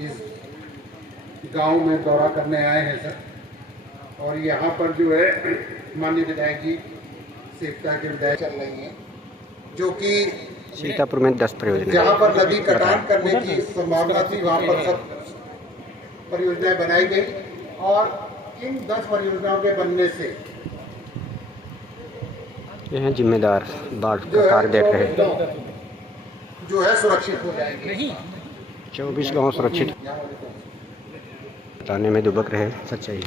इस गांव में दौरा करने आए हैं सर, और यहाँ पर जो है माननीय विधायक जी सेवता के विधायक चल रही हैं, जो कि सीतापुर में 10 परियोजना जहाँ पर नदी कटान करने की संभावना थी वहाँ पर सब परियोजनाएं बनाई गई, और इन 10 परियोजनाओं के बनने से ये हैं जिम्मेदार बाढ़ का कार्य देख रहे हैं। जो है सुरक्षित हो जाएंगे। 24 गाँव सुरक्षित बताने में दुबक रहे सच्चाई।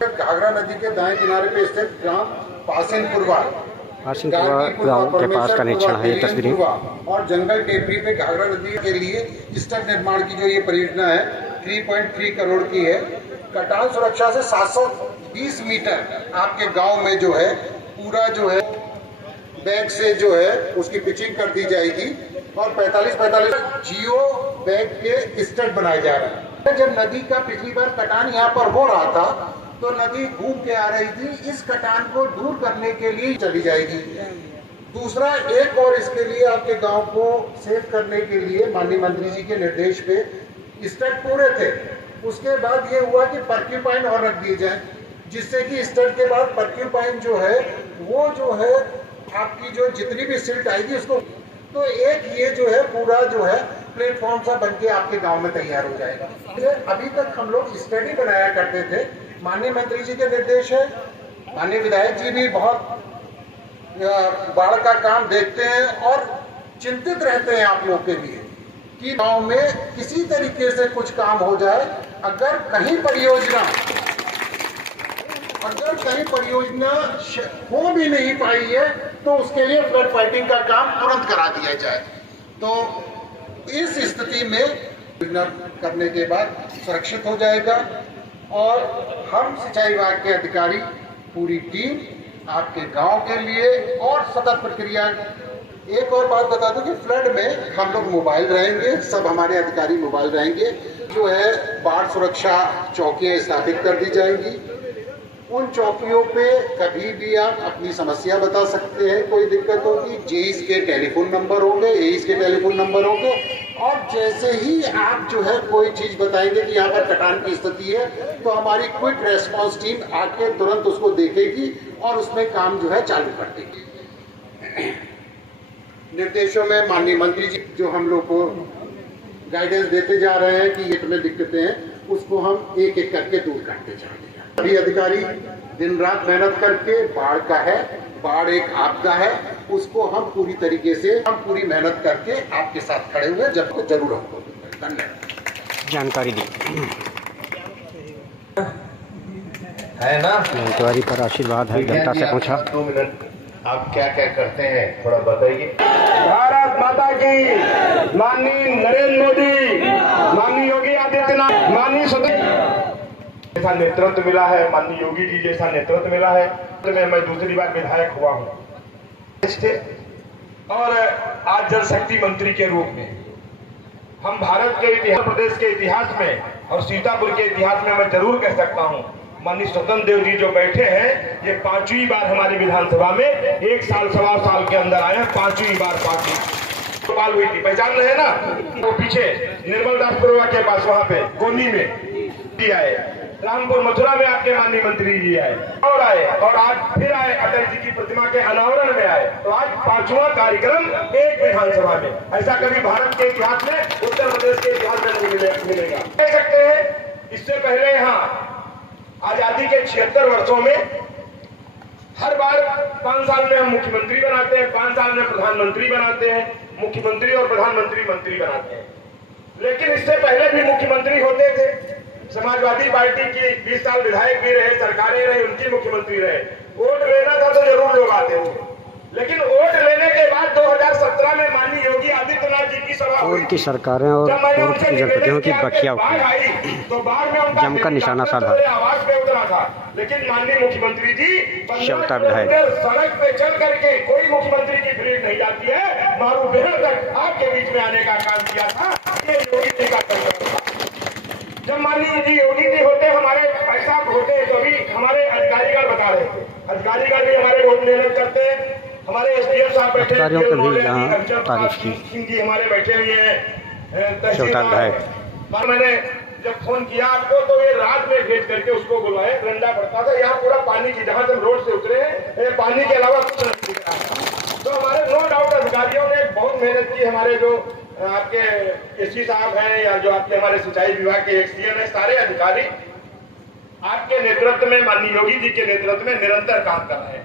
घाघरा नदी के दाएं किनारे पे स्थित ग्राम पासिनपुरवा गाँव के पास का निरीक्षण है ये तस्वीरें। और जंगल टेपरी पे घाघरा नदी के लिए स्टड निर्माण की जो ये परियोजना है 3.3 करोड़ की है। कटान सुरक्षा से 720 मीटर आपके गांव में जो है पूरा जो है बैग से जो है उसकी पिचिंग कर दी जाएगी, और 45 जियो बैग के स्टड बनाए जा रहे हैं। जब नदी का पिछली बार कटान यहाँ पर हो रहा था तो नदी घूम के आ रही थी, इस कटान को दूर करने के लिए चली जाएगी। दूसरा एक और इसके लिए आपके गांव को सेव करने के लिए माननीय मंत्री जी के निर्देश पे स्टड पूरे थे, उसके बाद ये हुआ कि पर्क्यूपाइन और रख दिए जाए, जिससे कि स्टड के बाद पर्क्यूपाइन जो है वो जो है आपकी जो जितनी भी सिल्ट आएगी उसको, तो एक ये जो है पूरा जो है प्लेटफॉर्म सा बन के आपके गांव में तैयार हो जाएगा। अभी तक हम लोग स्टडी बनाया करते थे, माननीय मंत्री जी के निर्देश है, माननीय विधायक जी भी बहुत बाढ़ का काम देखते हैं और चिंतित रहते हैं आप लोग के लिए कि गांव में किसी तरीके से कुछ काम हो जाए। अगर कहीं परियोजना हो भी नहीं पाई है तो उसके लिए फ्लड फाइटिंग का काम तुरंत करा दिया जाए। तो इस स्थिति में योजना करने के बाद सुरक्षित हो जाएगा, और हम सिंचाई विभाग के अधिकारी पूरी टीम आपके गांव के लिए और सतत प्रक्रिया। एक और बात बता दूं कि फ्लड में हम लोग मोबाइल रहेंगे, सब हमारे अधिकारी मोबाइल रहेंगे। जो है बाढ़ सुरक्षा चौकियां स्थापित कर दी जाएंगी, उन चौकियों पे कभी भी आप अपनी समस्या बता सकते हैं, कोई दिक्कत होगी जेईस के टेलीफोन नंबर होंगे, एईस के टेलीफोन नंबर होंगे, और जैसे ही आप जो है कोई चीज बताएंगे कि यहाँ पर कटान की स्थिति है तो हमारी क्विक रेस्पॉन्स टीम आके तुरंत उसको देखेगी और उसमें काम जो है चालू कर देगी। निर्देशों में माननीय मंत्री जी जो हम लोग को गाइडेंस देते जा रहे हैं कि ये तुम्हें दिक्कतें हैं, उसको हम एक एक करके दूर करते जा रहे हैं। सभी अधिकारी दिन रात मेहनत करके बाढ़ का है, बाढ़ एक आपदा है, उसको हम पूरी तरीके से हम पूरी मेहनत करके आपके साथ खड़े हुए जब जरूर हमको धन्यवाद जानकारी दी है ना। इंक्वायरी पर आशीर्वाद है, जनता से पूछा। 2 मिनट आप क्या क्या करते हैं थोड़ा बताइए। भारत माता की, माननीय नरेंद्र मोदी, माननीय योगी आदित्यनाथ, माननीय जैसा नेतृत्व मिला है, माननीय योगी जी जैसा नेतृत्व मिला है, तो मैं दूसरी बार विधायक हुआ हूँ और आज जल शक्ति मंत्री के रूप में हम भारत के इतिहास, प्रदेश के इतिहास में और सीतापुर के इतिहास में मैं जरूर कह सकता हूँ, माननीय स्वतंत्र देव जी जो बैठे हैं ये 5वीं बार हमारी विधानसभा में 1 साल 1.25 साल के अंदर आए हैं, 5वीं बार बाल हुई थी, पहचान रहे हैं ना। वो पीछे निर्मल दास पुरवा के पास वहाँ पे गोनी में आए, रामपुर मथुरा में आपके माननीय मंत्री जी आए और आज फिर आए, अटल जी की प्रतिमा के अनावरण में आए। तो आज 5वां कार्यक्रम एक विधानसभा में, ऐसा कभी भारत के इतिहास में, उत्तर प्रदेश के इतिहास में नहीं मिलेगा। कह सकते हैं इससे पहले यहाँ आजादी के 76 वर्षों में हर बार 5 साल में हम मुख्यमंत्री बनाते हैं, 5 साल में प्रधानमंत्री बनाते हैं, मुख्यमंत्री और प्रधानमंत्री मंत्री बनाते हैं। लेकिन इससे पहले भी मुख्यमंत्री होते थे, समाजवादी पार्टी की 20 साल विधायक भी रहे, सरकारें रही, उनकी मुख्यमंत्री रहे। वोट लेना था तो जरूर लोग आते थे, लेकिन वोट लेने के बाद 2017 में माननीय योगी आदित्यनाथ जी की सभा हुई, उनकी सरकारें और जनप्रतिनिधियों की बखिया तो बाढ़ में उनका जमकर निशाना साधा। आवाज पे उतरा था, लेकिन माननीय मुख्यमंत्री जी क्षमता विधायक सड़क पे चल करके, कोई मुख्यमंत्री की भीड़ नहीं जाती है, मारू बेहद तक आपके बीच में आने का काम किया था, ये योगी जी का कर्तव्य था। जब माननीय जी योगी जी होते, हमारे ऐसा होते, तो भी हमारे अधिकारीगण बता रहे थे, अधिकारीगण भी हमारे बहुत मेहनत करते हैं, हमारे एसडीएम साहब बैठे अधिकारियों को भी यहाँ तारीफ की। सिंह जी हमारे बैठे हुए हैं, तहसीलदार। मैंने जब फोन किया आपको तो ये रात में भेज करके उसको बुलवाए, डंडा पड़ता था यहाँ पूरा पानी की, जहाँ से रोड से उतरे हैं पानी के अलावा कुछ नहीं दिख रहा था। तो हमारे नो डाउट अधिकारियों ने बहुत मेहनत की। हमारे जो आपके एसपी साहब हैं या जो आपके हमारे सिंचाई विभाग के एक्सडीएम है, सारे अधिकारी आपके नेतृत्व में, माननीय योगी जी के नेतृत्व में निरंतर काम कर रहे हैं।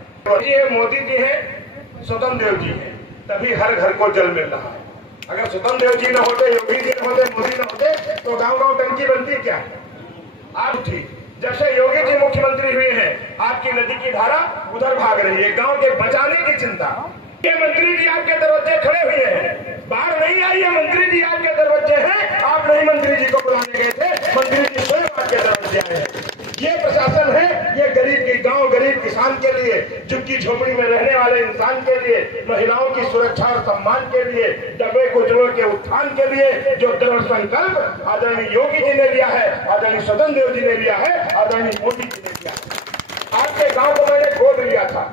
मोदी जी हैं, स्वतंत्र देव जी हैं, तभी हर घर को जल मिल रहा है। अगर स्वतंत्र देव जी न होते, योगी जी न होते, मोदी न होते तो गांव-गांव टंकी बनती क्या? आप ठीक, जब से योगी जी मुख्यमंत्री हुए हैं, आपकी नदी की धारा उधर भाग रही है, गांव के बचाने की चिंता। ये मंत्री जी आपके दरवाजे खड़े हुए हैं, बाहर नहीं आई है, मंत्री जी आपके दरवाजे हैं। आप नहीं मंत्री जी को बुलाने गए थे, मंत्री जी स्वयं आपके दरवाजे आए हैं। ये प्रशासन है, ये गरीब के गांव, गरीब किसान के लिए, झुग्गी झोपड़ी में रहने वाले इंसान के लिए, महिलाओं की सुरक्षा और सम्मान के लिए, दबे कुचलों के उत्थान के लिए जो दृढ़ संकल्प आदरणीय योगी जी ने लिया है, आदरणीय स्वतंत्र देव जी ने लिया है, आदरणीय मोदी जी ने लिया है। आपके गांव को मैंने गोद लिया था,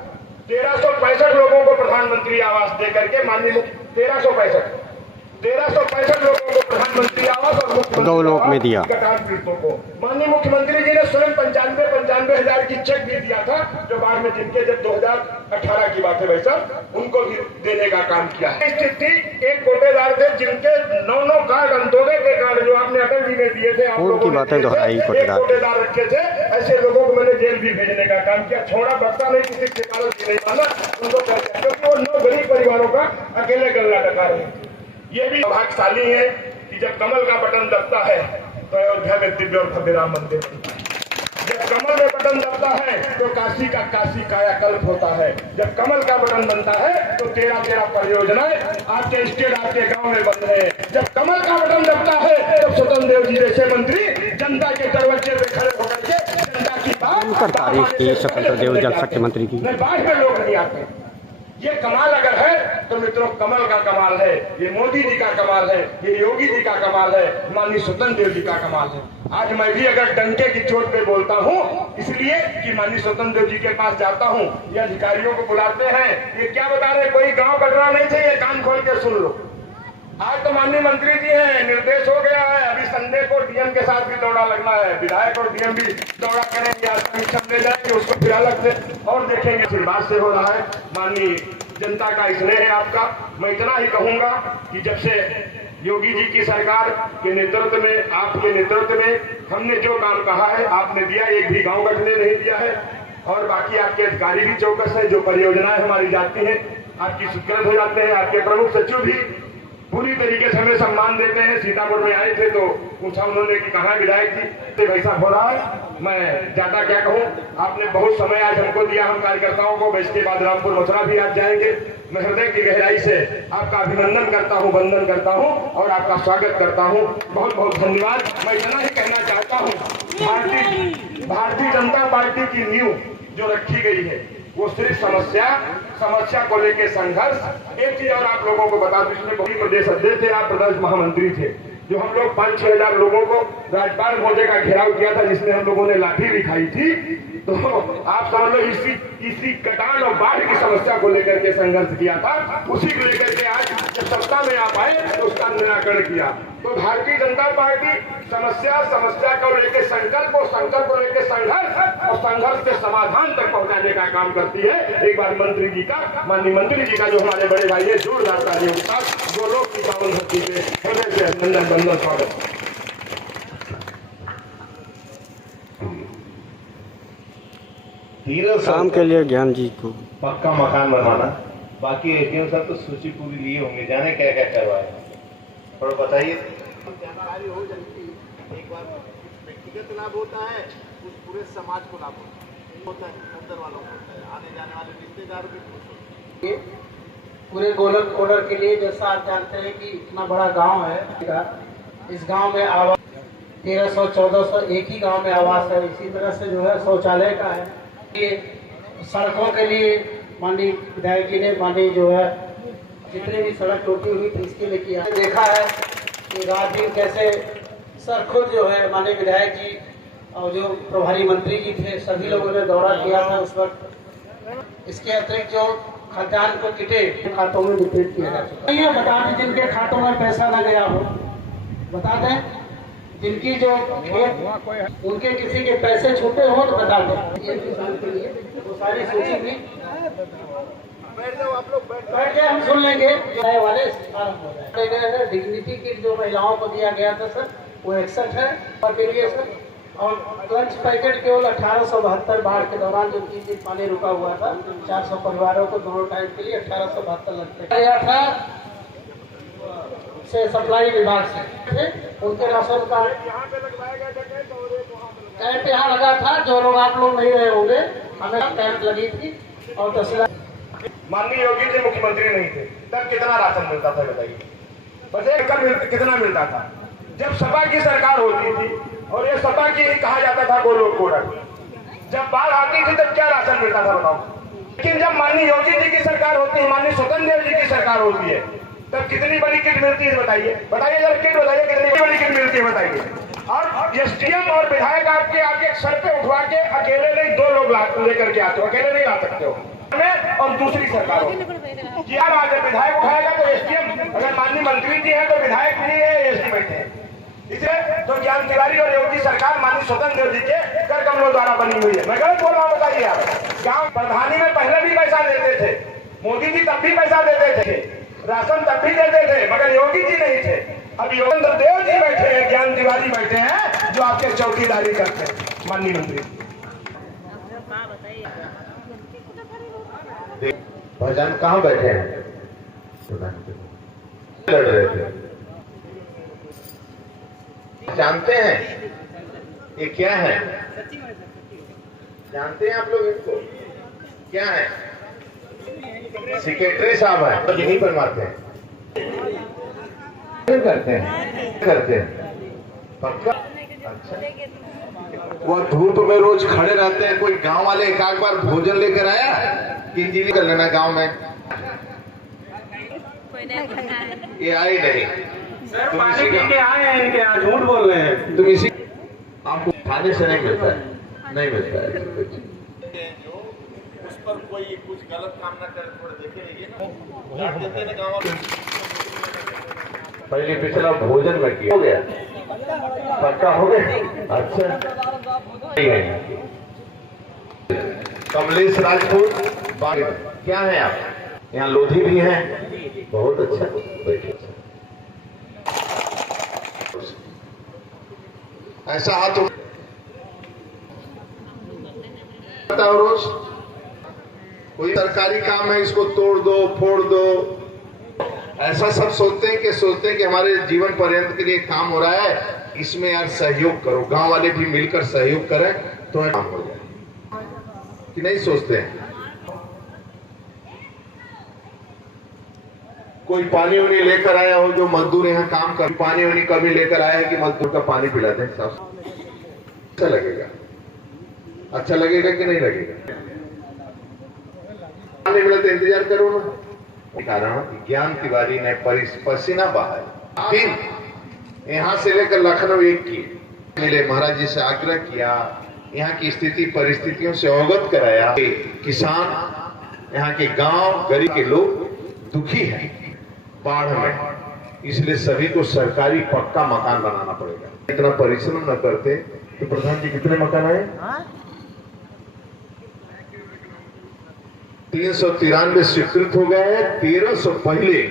1365 लोगों को प्रधानमंत्री आवास देकर के, माननीय 1365 लोगों को प्रधानमंत्री आवास और 2 लोग में दिया। पीड़ितों को माननीय मुख्यमंत्री जी ने स्वयं 95 हजार की चेक भी दिया था, जो बाद में जिनके जब 2018 की बात है भाई साहब, उनको भी देने का काम किया है। स्थिति एक कोटेदार थे जिनके 9 कार्ड, अंत्योदय के कार्ड जो आपने अटल जी ने दिए थे, आप लोगों की बातें दोहराई। कोटेदार रखे थे, ऐसे लोगों को मैंने जेल भी भेजने का काम किया। छोड़ा बक्सा नहीं, किसी शिकायत नहीं माना उनको, क्योंकि वो 9 गरीब परिवारों का अकेले गल्ला डका रहे थे। ये भी भाग्यशाली है कि जब कमल का बटन दबता है तो अयोध्या में दिव्य और भव्य राम मंदिर बनता है। जब कमल में बटन दबता है तो काशी का काशी कायाकल्प होता है। जब कमल का बटन बनता है तो 13 परियोजनाएं आपके स्टेट, आपके गांव में बन रहे हैं। जब कमल का बटन दबता है तो स्वतंत्र देव जी जैसे मंत्री जनता के दरवाजे पे खड़े होकर के जनता की बात तारीफ की स्वतंत्र देव जल शक्ति मंत्री की। बाढ़ में लोग नहीं आते। ये कमाल अगर है तो मित्रों कमल का कमाल है, ये मोदी जी का कमाल है, ये योगी जी का कमाल है, माननीय स्वतंत्र देव जी का कमाल है। आज मैं भी अगर डंके की चोट पे बोलता हूँ इसलिए कि माननीय स्वतंत्र देव जी के पास जाता हूँ, ये अधिकारियों को बुलाते हैं, ये क्या बता रहे, कोई गाँव कटरा नहीं चाहिए, कान खोल के सुन लो। आज तो माननीय मंत्री जी हैं, निर्देश हो गया है, अभी संडे को डीएम के साथ भी दौड़ा लगना है, विधायक और डीएम भी दौड़ा करेंगे, आज कमीशन ले जाएंगे, उसको फिर अलग से और देखेंगे। आशीर्वाद से हो रहा है, माननीय जनता का स्नेह है आपका। मैं इतना ही कहूंगा कि जब से योगी जी की सरकार के नेतृत्व में, आपके नेतृत्व में हमने जो काम कहा है आपने दिया, एक भी गाँव गठने नहीं दिया है। और बाकी आपके अधिकारी भी चौकस है, जो परियोजनाएं हमारी जाती है आपकी स्वीकृत हो जाते हैं। आपके प्रमुख सचिव भी पूरी तरीके से हमें सम्मान देते हैं। सीतापुर में आए थे तो पूछा उन्होंने कि कहाँ विधायक जी, तो वैसा हो रहा है। मैं ज्यादा क्या कहूँ, आपने बहुत समय आज हमको दिया, हम कार्यकर्ताओं को। इसके बाद रामपुर मथुरा भी आज जाएंगे। मैं हृदय की गहराई से आपका अभिनंदन करता हूँ, वंदन करता हूँ और आपका स्वागत करता हूँ। बहुत बहुत धन्यवाद। मैं इतना ही कहना चाहता हूँ, भारतीय जनता पार्टी की नींव जो रखी गई है वो सिर्फ समस्या को लेकर संघर्ष। एक चीज और आप लोगों को बता दूं, इसमें बहुत प्रदेश अध्यक्ष थे, आप प्रदेश महामंत्री थे, जो हम लोग 5-6 हजार लोगों को राज्यपाल महोदय का घेराव किया था, जिसमें हम लोगों ने लाठी भी खाई थी। तो आप समझ लो इसी कटान और बाढ़ की समस्या को लेकर के संघर्ष किया था, उसी को लेकर के आज जब सत्ता में आप आए तो उसका निराकरण किया। तो भारतीय जनता पार्टी समस्या को लेकर संकल्प और संकल्प को लेकर संघर्ष और संघर्ष के समाधान तक पहुंचाने का काम करती है। एक बार मंत्री जी का, माननीय मंत्री जी का, जो हमारे बड़े भाई है, जोरदार तालियों के साथ 2 लोग की पावन धरती पे हृदय से अभिनंदन बंदन स्वागत। काम के लिए ज्ञान जी को पक्का मकान बनवाना, बाकी एटीएम सर तो सूची पूरी लिए होंगे, जाने क्या क्या करवाए, थोड़ा बताइए। जानकारी हो जाती है, एक बार व्यक्तिगत लाभ होता है, कुछ पूरे समाज को लाभ होता है, अंदर वालों को होता है, आने जाने वाले रिश्तेदार भी खुश होते हैं। पूरे गोलक ऑर्डर के लिए जैसा आप जानते हैं कि इतना बड़ा गांव है, इस गांव में आवास 1300-1400 एक ही गांव में आवास है। इसी तरह से जो है शौचालय का है, ये सड़कों के लिए माननीय विधायक जी ने, माननीय जो है जितने भी सड़क टूटी हुई थी इसके लिए किया। देखा है कि रात दिन कैसे सर खुद जो है माननीय विधायक जी और जो प्रभारी मंत्री जी थे, सभी लोगों ने दौरा किया था उस वक्त। इसके अतिरिक्त जो खाद्यान्न को किटे खातों में वितरित किया जा चुका है। बता दें जिनके खातों में पैसा न गया हो, बता दें जिनकी जो खेत उनके किसी के पैसे छूटे हो तो बता दें। ये किसान के लिए वो सारी सूची भी बैठ के हम सुन लेंगे। नए वाले आरंभ हो जाए। डिग्निटी की जो महिलाओं को दिया गया था सर वो 61 है और के लिए सर, और लंच पैकेट केवल 1872 बाढ़ के दौरान जो 3 दिन पानी रुका हुआ था 400 परिवारों को दोनों टाइम के लिए 1872 लंच गया था से सप्लाई विभाग से उनके राशन का कैंप यहाँ लगा था। जो लोग आप लोग नहीं रहे होंगे, हमें कैंप लगी थी और 10 लाख। माननीय योगी जी मुख्यमंत्री नहीं थे तब कितना राशन मिलता था बताइए? बजट कितना मिलता था? जब सपा की सरकार होती थी और ये सपा की कहा जाता था गोलोक गोरख, जब बाढ़ आती थी तब क्या राशन मिलता था बताओ? लेकिन जब माननीय योगी जी की सरकार होती है, माननीय स्वतंत्र देव जी की सरकार होती है, तब कितनी बड़ी किट मिलती है बताइए? बताइए जरा किट बताइए कितनी बड़ी किट मिलती है बताइए? और एसडीएम और विधायक आपके सर पे उठवा के अकेले नहीं 2 लोग लेकर के आते हो, अकेले नहीं ला सकते हो और दूसरी सरकारों क्या बात है? विधायक उठाएगा तो एसडीएम, अगर माननीय मंत्री जी है तो विधायक भी है, एसडी बैठे हैं। इसलिए तो ज्ञान तिवारी और योगी सरकार माननीय स्वतंत्र देव जी के कर कमलों द्वारा बनी हुई है। मैं गलत बोल रहा हूँ बताइए आप? गाँव प्रधानी में पहले भी पैसा देते थे, मोदी जी तब भी पैसा देते थे, राशन तब भी देते थे, मगर योगी जी नहीं थे। अब योगेंद्र देव जी बैठे हैं, ज्ञान तिवारी बैठे हैं जो आपके चौकीदारी करते हैं माननीय मंत्री। भाईजान कहाँ बैठे हैं? लड़ रहे थे। जानते हैं ये क्या है? जानते हैं आप लोग इनको क्या है? सेक्रेटरी साहब है तो यहीं पर मारते हैं, करते हैं पक्का। अच्छा, वो धूप में रोज खड़े रहते हैं। कोई गांव वाले एक आध बार भोजन लेकर आया कि इंजीनियर कर लेना गांव में? ये आई नहीं। तुम इसी के आए हैं क्या? झूठ बोल रहे हैं तुम। इसी आपको खाने से नहीं मिलता है, नहीं मिलता है कुछ। उस पर कोई कुछ गलत काम ना करे, थोड़ा देखे रहिए ना, देते ना गाँव। पहले पिछला भोजन में किया हो गया, पक्का हो गया। अच्छा, कमलेश राजपूत क्या है आप? यहाँ लोधी भी है, बहुत अच्छा। ऐसा हाथ बताओ रोज कोई सरकारी काम है इसको तोड़ दो फोड़ दो, ऐसा सब सोचते हैं कि हमारे जीवन पर्यंत के लिए काम हो रहा है, इसमें यार सहयोग करो, गांव वाले भी मिलकर सहयोग करें तो काम हो जाए। कि नहीं सोचते हैं? कोई पानी उनी लेकर आया हो, जो मजदूर यहाँ काम कर, पानी उनी कभी लेकर आया है कि मजदूर का पानी पिला दें? अच्छा लगेगा? अच्छा लगेगा कि नहीं लगेगा? नहीं मिला तो इंतजार करो ना। कारण ज्ञान तिवारी ने पसीना बहाया, फिर यहाँ से लेकर लखनऊ एक की मिले, महाराज जी से आग्रह किया, यहाँ की स्थिति परिस्थितियों से अवगत कराया। किसान, यहाँ के गांव, गरीब के लोग दुखी हैं बाढ़ में, इसलिए सभी को सरकारी पक्का मकान बनाना पड़ेगा। इतना परिश्रम न करते तो प्रधान जी कितने मकान आए? 393 स्वीकृत हो गए हैं। 1300 पहले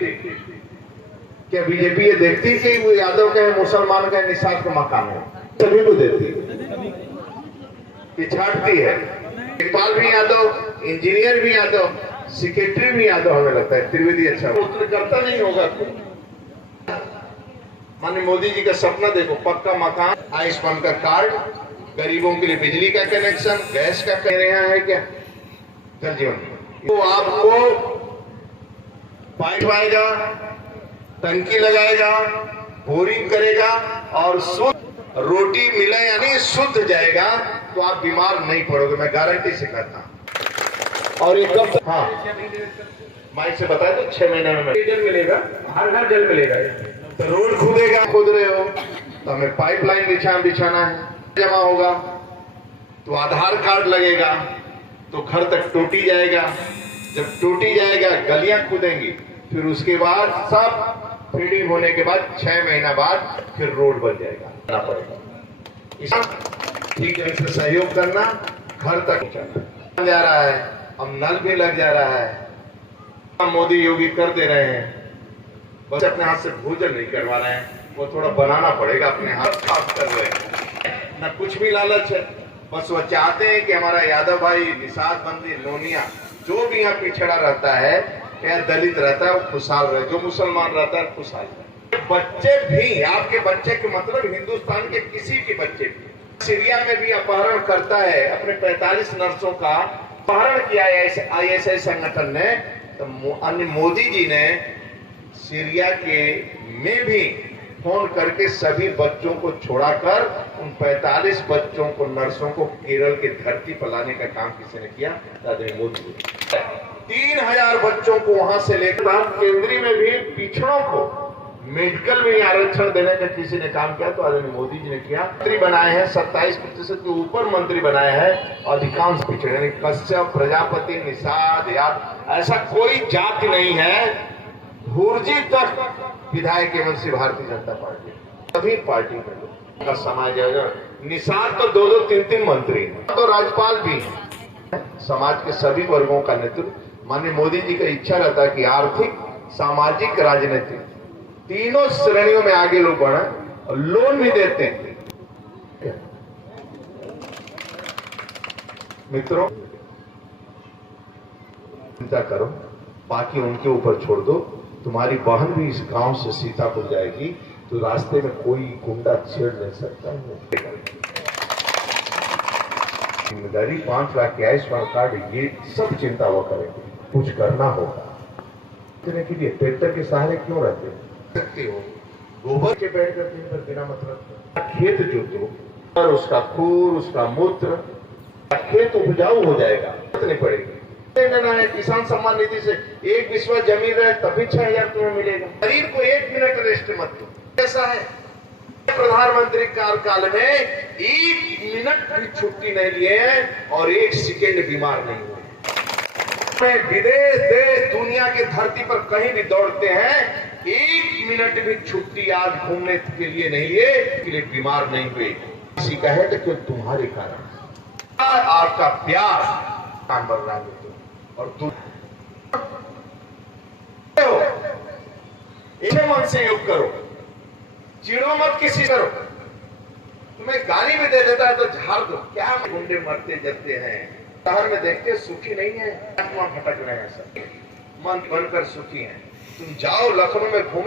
क्या बीजेपी ये देखती कि वो यादव का है, मुसलमान का है, निषाद का मकान है? सभी को देती, ये छाटती है। लेखपाल भी यादव, इंजीनियर भी यादव, सेक्रेटरी भी यादव, हमें लगता है त्रिवेदी अच्छा उत्तर करता नहीं होगा। माननीय मोदी जी का सपना देखो, पक्का मकान, आयुष्मान का कार्ड, गरीबों के लिए बिजली का कनेक्शन, गैस का कह रहे हैं क्या जल जीवन, तो आपको पाइप आएगा, टंकी लगाएगा, बोरिंग करेगा और शुद्ध रोटी मिले यानी शुद्ध जाएगा तो आप बीमार नहीं पड़ोगे, मैं गारंटी से कहता हूं। और एकदम हाँ माइक से बताए तो 6 महीने में जल मिलेगा, हर घर जल मिलेगा। तो रोड खुदेगा, खुद रहे हो तो हमें पाइपलाइन बिछाना है, जमा होगा तो आधार कार्ड लगेगा तो घर तक टोटी जाएगा, जब टूटी जाएगा गलियां कूदेंगी, फिर उसके बाद सब फीडिंग होने के बाद 6 महीना बाद फिर रोड बन जाएगा, ना पड़ेगा। ठीक है, इससे सहयोग करना, घर तक पहुंचाना जा रहा है। अब नल भी लग जा रहा है, मोदी योगी कर दे रहे हैं, बस अपने हाथ से भोजन नहीं करवा रहे हैं, वो थोड़ा बनाना पड़ेगा, अपने हाथ साफ कर रहे हैं। न कुछ भी लालच है, बस वो चाहते हैं कि हमारा यादव भाई, निषाद बंदी, लोनिया, जो भी यहाँ पिछड़ा रहता है या दलित रहता है वो खुशहाल रहे, जो मुसलमान रहता है खुशहाल रहे। बच्चे भी, आपके बच्चे के मतलब हिंदुस्तान के किसी के बच्चे भी, सीरिया में भी अपहरण करता है, अपने 45 नर्सों का अपहरण किया ISI संगठन ने, तो अन्य मोदी जी ने सीरिया के में भी फोन करके सभी बच्चों को छोड़ाकर उन 45 बच्चों को, नर्सों को केरल के धरती पर लाने का काम किसी ने किया? आदरणीय मोदी जी। 3000 बच्चों को वहां से लेकर केंद्रीय में भी पिछड़ों को मेडिकल में आरक्षण देने का किसी ने काम किया? तो आदरणीय मोदी जी ने किया। मंत्री बनाए हैं, 27% के ऊपर मंत्री बनाए हैं, अधिकांश पिछड़े, यानी कश्यप, प्रजापति, निषाद, या ऐसा कोई जाति नहीं है। भुर्जी तक विधायक एवं से भारतीय जनता पार्टी, सभी पार्टी में का समाज है। निषाद तो 2-2, 3-3 मंत्री, तो राज्यपाल भी है। समाज के सभी वर्गों का नेतृत्व माननीय मोदी जी का इच्छा रहता है कि आर्थिक, सामाजिक, राजनीतिक तीनों श्रेणियों में आगे लोग बढ़े और लोन भी देते हैं। मित्रों, चिंता करो, बाकी उनके ऊपर छोड़ दो। तुम्हारी बहन भी इस गांव से सीतापुर जाएगी तो रास्ते में कोई गुंडा छेड़ नहीं सकता। जिम्मेदारी 5 लाख के आयुष्मान कार्ड, ये सब चिंता वो करेंगे, कुछ करना होगा। के लिए ट्रैक्टर के सहारे क्यों रहते सकते हो? गोबर के पेड़ करते हैं बिना मतलब, खेत जोतो और उसका खूर, उसका मूत्र, खेत उपजाऊ हो जाएगा, नहीं पड़ेगी। लेना है किसान सम्मान निधि से, एक बिस्वा जमीन रहे तभी 6000 तुम्हें मिलेगा। शरीर को 1 मिनट रेस्ट मत दो। ऐसा है, प्रधानमंत्री कार्यकाल में 1 मिनट भी छुट्टी नहीं लिए हैं और 1 सेकेंड बीमार नहीं हुए। विदेश, देश, दुनिया के धरती पर कहीं भी दौड़ते हैं, 1 मिनट भी छुट्टी आज घूमने के लिए नहीं लिए, के लिए बीमार नहीं हुए। किसी का है तो क्यों? तुम्हारे कारण, आपका प्यार काम बन रहा है और तुम इसे मन से योग करो, चिड़ो मत किसी करो। तुम्हें गाली भी दे देता है तो झाड़ दो। क्या गुंडे मरते जलते हैं, शहर में देखते सुखी नहीं है, आत्मा भटक रहे हैं, सब मन बनकर सुखी हैं। तुम जाओ लखनऊ में घूम,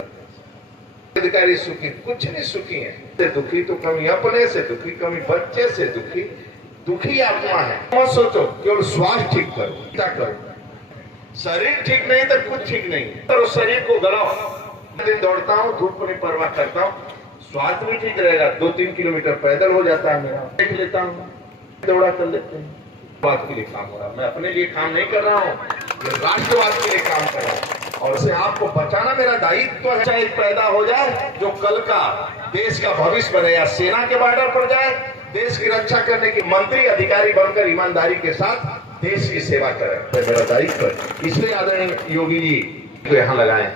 अधिकारी सुखी, कुछ नहीं सुखी है। दुखी तो कमी अपने से दुखी, कमी बच्चे से दुखी, दुखी आत्मा है। मत सोचो, केवल स्वास्थ्य ठीक करो, क्या करो। शरीर ठीक नहीं तो कुछ ठीक नहीं है। तो शरीर को गलाओ। दिन दौड़ता हूँ, धूप को नहीं परवाह करता हूँ, स्वास्थ्य भी ठीक रहेगा। 2-3 किलोमीटर पैदल हो जाता है मेरा, देख लेता हूँ, दौड़ा कर लेते हैं। बात के लिए काम हो रहा है, मैं अपने लिए काम नहीं कर रहा हूँ, राष्ट्रवाद के लिए काम कर रहा हूँ। और उसे आपको बचाना मेरा दायित्व है। चाहे पैदा हो जाए जो कल का देश का भविष्य बने, या सेना के बॉर्डर पर जाए, देश की रक्षा करने की मंत्री अधिकारी बनकर ईमानदारी के साथ देश की सेवा करें, मेरा दायित्व है। इसलिए आदरणीय योगी जी को यहाँ लगाए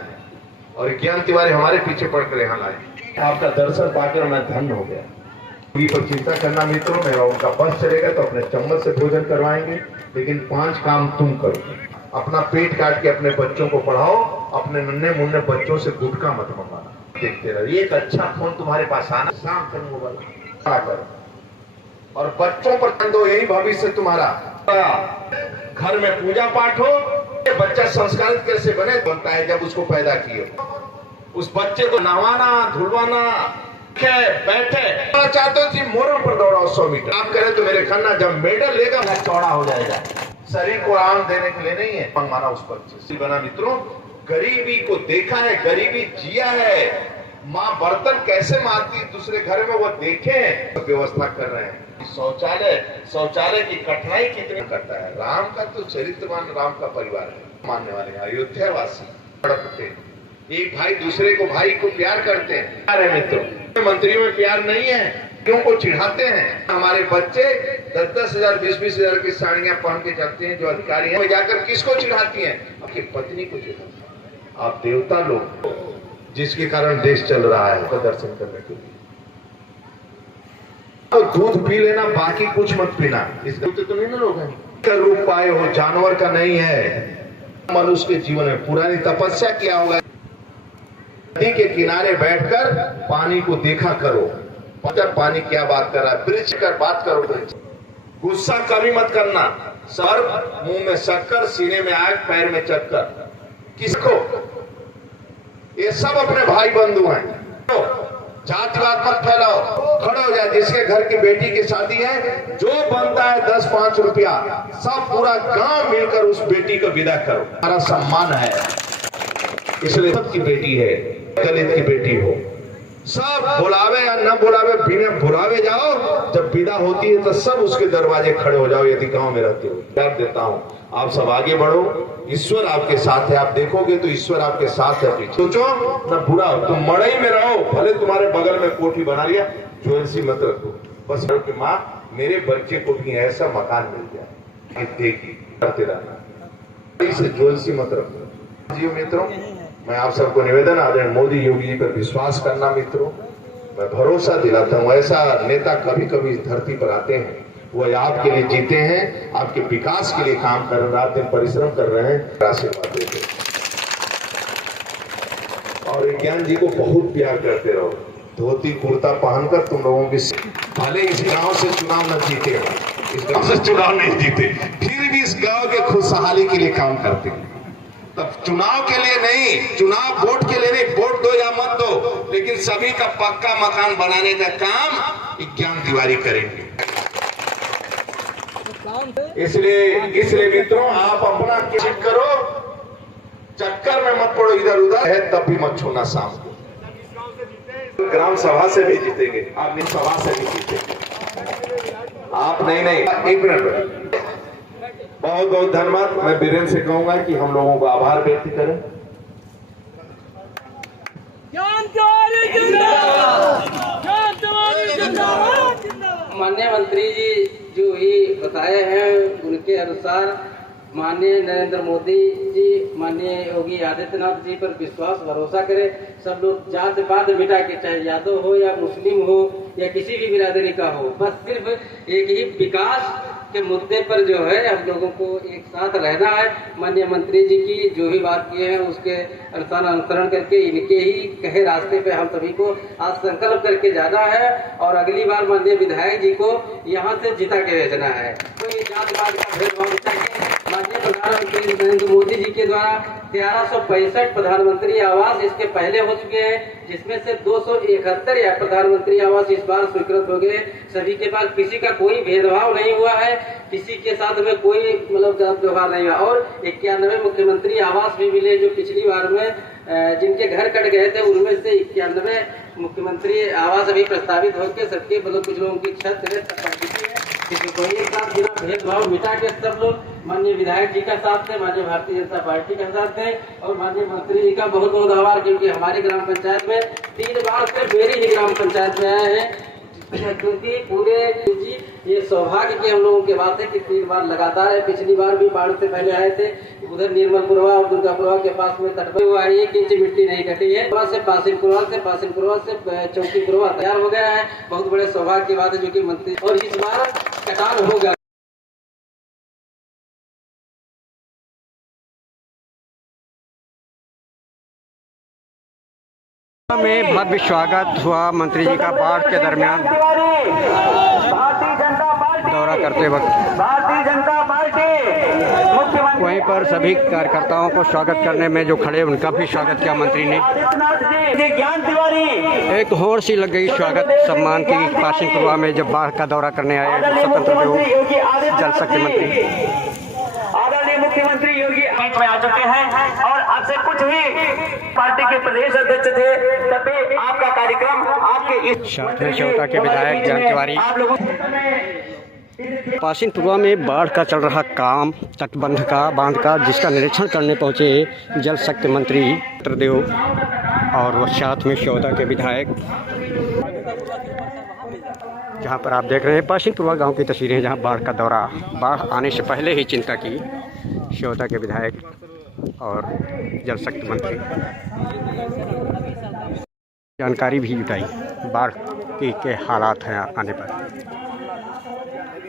और ज्ञान तिवारी हमारे पीछे पड़कर यहाँ लाए। आपका दर्शन पाकर मैं धन्य हो गया। योगी पर चिंता करना मित्रों, मेरा उनका बस चलेगा तो अपने चम्मच से भोजन करवाएंगे, लेकिन 5 काम तुम करो। अपना पेट काट के अपने बच्चों को पढ़ाओ, अपने नन्हे मुन्ने बच्चों से गुटखा मत मंगाना, देखते रहिए। एक अच्छा फोन तुम्हारे पास आना, शाम तक मोबाइल करो और बच्चों पर ध्यान दो, यही भविष्य तुम्हारा। घर में पूजा पाठ हो, बच्चा संस्कारित कैसे बनता है जब उसको पैदा किए। उस बच्चे को नहवाना, धुलवाना, बैठे चाहते हो मोरम पर दौड़ाओ 100 मीटर। आप करें तो मेरे खन्ना जब मेडल लेगा चौड़ा हो जाएगा। शरीर को आराम देने के लिए नहीं है, माना उस बच्चे बना। मित्रों, गरीबी को देखा है, गरीबी जिया है। माँ बर्तन कैसे मारती दूसरे घर में वो देखे हैं, तो व्यवस्था कर रहे हैं। शौचालय की कठिनाई कितनी करता है। राम का तो चरित्रवान राम का परिवार है, मानने वाले अयोध्या वासी तड़पते, एक भाई दूसरे को भाई को प्यार करते हैं। अरे मित्रों, मंत्रियों में प्यार नहीं है, क्यों को चिढ़ाते हैं। हमारे बच्चे 10-10 हजार 20-20 हजार की साड़ियां पहन के जाते हैं जो अधिकारी हैं, जाकर किसको चिढ़ाती हैं? अपनी पत्नी को चिढ़ाती हैं। आप देवता लोग जिसके कारण देश चल रहा है तो दर्शन करने के लिए तो दूध पी लेना, बाकी कुछ मत पीना। इसका तो नहीं ना लोग हैं का रूप पाए हो, जानवर का नहीं है। मनुष्य के जीवन में पुरानी तपस्या किया होगा। नदी के किनारे बैठकर पानी को देखा करो, पता पानी क्या बात कर रहा है, वृक्ष कर बात करो। वृक्ष गुस्सा कभी मत करना। सर मुंह में शक्कर, सीने में आग, पैर में चक्कर। किसको? ये सब अपने भाई बंधु हैं। जातिवाद मत फैलाओ, खड़े हो जाए। जिसके घर की बेटी की शादी है, जो बनता है 10-5 रुपया, सब पूरा गांव मिलकर उस बेटी को विदा करो। हमारा सम्मान है, इसलिए सबकी बेटी है, दलित की बेटी हो। सब बुलावे या न बुलावे, बिना बुलावे जाओ। जब विदा होती है तो सब उसके दरवाजे खड़े हो जाओ। यदि गांव में रहते हो, प्यार देता हूं, आप सब आगे बढ़ो। ईश्वर आपके साथ है। आप देखोगे तो ईश्वर आपके साथ है। पीछे सोचो न बुरा, तुम मड़ई में रहो, भले तुम्हारे बगल में कोठी बना लिया, ज्वेलरी मत रखो। बस कि माँ मेरे बच्चे को भी ऐसा मकान मिल गया, देगी करते रहना, इसे ज्वेलरी मत रखो। जी मित्रों, मैं आप सबको निवेदन, आदरणीय मोदी योगी जी पर विश्वास करना। मित्रों, मैं भरोसा दिलाता हूँ, ऐसा नेता कभी कभी इस धरती पर आते हैं, वो आपके लिए जीते हैं, आपके विकास के लिए काम कर रहे हैं, रात दिन परिश्रम कर रहे हैं। आशीर्वाद देते हैं और विज्ञान जी को बहुत प्यार करते रहो। धोती कुर्ता पहनकर तुम लोगों की, भले इस गांव से चुनाव न जीते, इस गांव से चुनाव नहीं जीते, फिर भी इस गांव के खुशहाली के लिए काम करते हैं। तब चुनाव के लिए नहीं, चुनाव वोट के लिए नहीं, वोट दो या मत दो, लेकिन सभी का पक्का मकान बनाने का काम विज्ञान तिवारी करेंगे। इसलिए मित्रों, आप अपना चेक करो, चक्कर में मत पड़ो इधर उधर है, तब भी मत छोड़ना शाम को। ग्राम सभा से भी जीतेंगे, आप सभा से भी जीतेंगे। आप नहीं, एक मिनट, बहुत बहुत धन्यवाद। मैं बीरेन से कहूंगा कि हम लोगों को आभार व्यक्त करें। माननीय मंत्री जी जो ही बताए हैं, उनके अनुसार माननीय नरेंद्र मोदी जी, माननीय योगी आदित्यनाथ जी पर विश्वास भरोसा करें। सब लोग जात पात मिटा के, चाहे यादव हो या मुस्लिम हो या किसी भी बिरादरी का हो, बस सिर्फ एक ही विकास के मुद्दे पर जो है हम लोगों को एक साथ रहना है। माननीय मंत्री जी की जो भी बात किए हैं उसके अनुसरण करके, इनके ही कहे रास्ते पे हम सभी को आज संकल्प करके जाना है और अगली बार माननीय विधायक जी को यहाँ से जिता के भेजना है। तो ये जात पात का भेदभाव चाहिए। माननीय प्रधानमंत्री नरेंद्र मोदी जी के द्वारा 1365 प्रधानमंत्री आवास इसके पहले हो चुके हैं, जिसमें से 271 या प्रधानमंत्री आवास इस बार स्वीकृत हो गए। सभी के पास किसी का कोई भेदभाव नहीं हुआ है, किसी के साथ में कोई मतलब जात व्यवहार नहीं हुआ। और 91 मुख्यमंत्री आवास भी मिले, जो पिछली बार में जिनके घर कट गए थे उनमें से 91 मुख्यमंत्री आवास अभी प्रस्तावित होकर सबके मतलब कुछ लोगों की छत है, किसी को एक साथ बिना भेदभाव मिटा के सब लोग माननीय विधायक जी का साथ थे, माननीय भारतीय जनता पार्टी का साथ थे। और माननीय मंत्री जी का बहुत बहुत आभार, क्योंकि हमारी ग्राम पंचायत में 3 बार से मेरी ही ग्राम पंचायत में आए हैं, क्योंकि पूरे जी ये सौभाग्य की हम लोगों के बात है कि 3 बार लगातार है। पिछली बार भी बाढ़ से पहले आए थे, उधर निर्मलपुरवा और दुर्गापुरवा के पास में तट पर हुआ है, 1 इंच मिट्टी नहीं कटी है। पासिनपुरवा से चौकीपुरवा तैयार हो गया है। बहुत बड़े सौभाग्य की बात है जो कि मंत्री, और इस बार कटान होगा। में भव्य स्वागत हुआ मंत्री जी का बाढ़ के दरमियान दौरा करते वक्त। भारतीय जनता पार्टी वहीं पर सभी कार्यकर्ताओं को स्वागत करने में जो खड़े उनका भी स्वागत किया मंत्री ने। ज्ञान तिवारी एक होड़ सी लग गई स्वागत सम्मान की पासिनपुरवा में जब बाढ़ का दौरा करने आए स्वतंत्र देव जल शक्ति मंत्री, आदरणीय मुख्यमंत्री योगी बीच में आ चुके हैं। और आपसे कुछ ही पार्टी के प्रदेश अध्यक्ष थे, तभी आपका कार्यक्रम आपके इस साथ में चौटा के विधायक ज्ञान तिवारी। पासिनपुरवा में बाढ़ का चल रहा काम, तटबंध का, बांध का, जिसका निरीक्षण करने पहुंचे जल शक्ति मंत्री देव और वो साथ में चौटा के विधायक। जहाँ पर आप देख रहे हैं पाशीपुरा गांव की तस्वीरें, जहाँ बाढ़ आने से पहले ही चिंता की श्योता के विधायक और जल शक्ति मंत्री, जानकारी भी जुटाई बाढ़ के हालात हैं आने पर।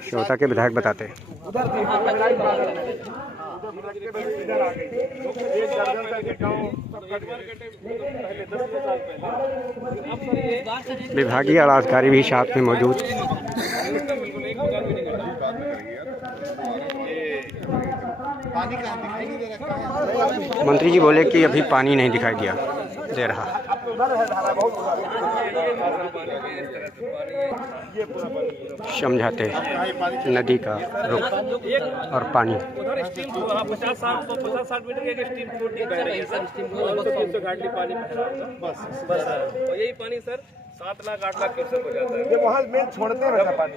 श्योता के विधायक बताते हैं। विभागीय अधिकारी भी साथ में मौजूद। मंत्री जी बोले कि अभी पानी नहीं दिखाई दे रहा। समझाते नदी का रुख और पानी। 50-60 मीटर की स्टीम छोटी बह रही है सर, स्टीम घाटी पानी बस और यही पानी सर 7 लाख 8 लाख क्यूसेक हो जाता है। वहाँ में छोड़ते हैं पानी,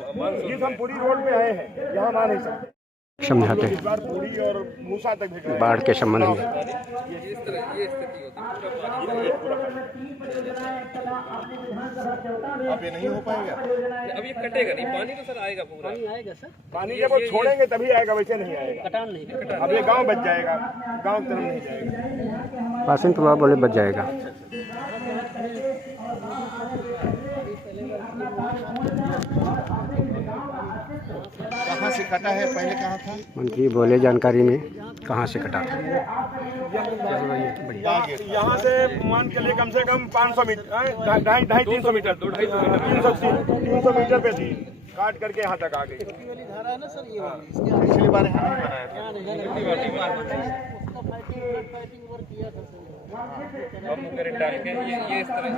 ये हम पूरी रोड पे आए हैं, यहाँ आ नहीं सकते। समझाते इस बार पूरी और मूसा तक भी बाढ़ के संबंध में। इस तरह ये स्थिति होती है। अब ये नहीं हो पाएगा, अब ये कटेगा नहीं, पानी तो सर आएगा पूरा। पानी आएगा सर, पानी जब वो छोड़ेंगे तभी आएगा, वैसे नहीं आएगा। कटान नहीं, अब ये गांव बच जाएगा, गांव तरफ नहीं जाएगा। पाशीपुरा बोले बच जाएगा। कहाँ से कटा है, पहले कहाँ था? मंत्री बोले जानकारी में कहाँ से कटा था। यहाँ से मान के लिए कम से कम 500 मीटर, 250-300 मीटर, 300 मीटर पे थी, काट करके यहाँ तक आ गई। पिछली बार यहाँ नहीं बनाया डाल के ये इस तरह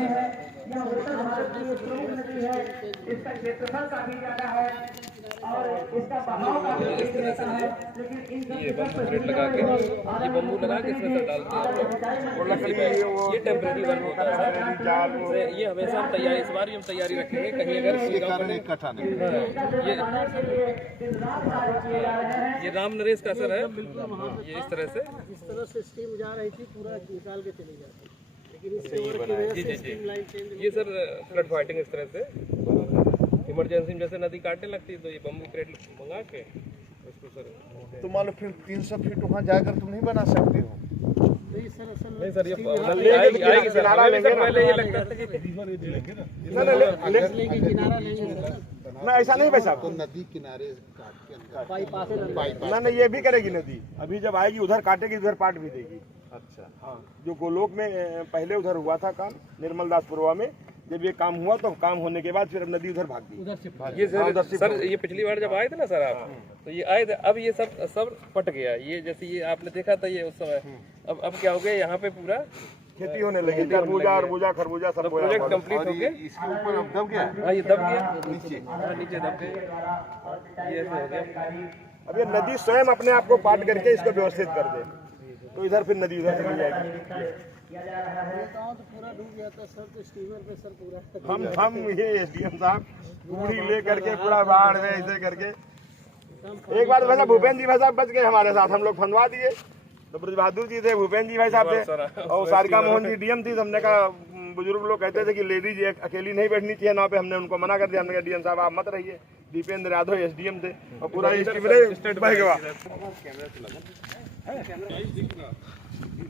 ये बम्बू क्रेट लगा के, ये बम्बू लगा के इसमें सर डालते हैं। ये टेम्परेरी वर्क होता है सर, ये हमेशा हम तैयारी, इस बार भी हम तैयारी रखेंगे कहीं अगर ये राम नरेश का सर है, ये इस तरह से स्टीम जा रही थी, पूरा निकाल के चली जाती, लेकिन जी ये सर फ्लड फाइटिंग इस तरह से इमरजेंसी में जैसे नदी काटने लगती है तो ये बम्बू क्रेट मंगा के उसको सर। तो मान लो फिर 300 फीट वहाँ जाकर तुम नहीं बना सकते हो। नहीं सर ये आएगी सर, पहले ये लगता था कि किनारा लेंगे ना, ऐसा नहीं वैसा तो नदी किनारे ना, ये भी करेगी नदी। अभी जब आएगी उधर काटेगी, उधर पाट भी देगी। अच्छा, हाँ, जो गोलोक में पहले उधर हुआ था काम, निर्मल दासपुरवा में, जब ये काम हुआ तो काम होने के बाद फिर अब नदी उधर भाग गई। ये सर ये पिछली बार जब आए थे ना सर आप, तो ये आए थे, अब ये सब पट गया। ये जैसे ये आपने देखा था ये उस समय, अब क्या हो गया, यहाँ पे पूरा खेती होने लगी, तरबूजा खरबूजा सब प्रोजेक्ट कंप्लीट हो गया। इसके ऊपर अब दब गया। हाँ ये दब गया नीचे दब गया, ये ऐसे हो गया। अब ये नदी स्वयं अपने आप को पाट करके इसको व्यवस्थित कर दे तो इधर फिर नदी उधर चली जाएगी। पूरा डूब गया था सर, तो स्टीमर पे सर पूरा हम ये एसडीएम साहब पूरी ले करके पूरा बाढ़ में ऐसे करके, एक बार वैसा भूपेंद्र जी भाई साहब बच गए हमारे साथ, हम लोग फंदवा दिए। तो ब्रज बहादुर जी थे, भूपेंद्र जी भाई साहब थे, और सारिका मोहन जी डीएम थी। हमने कहा, बुजुर्ग लोग कहते थे कि लेडीज अकेली नहीं बैठनी चाहिए नाव पे, हमने उनको मना कर दिया। हमने कहा डीएम साहब आप मत रहिए। दीपेंद्र यादव एसडीएम थे, और पूरा स्टेट बह गया।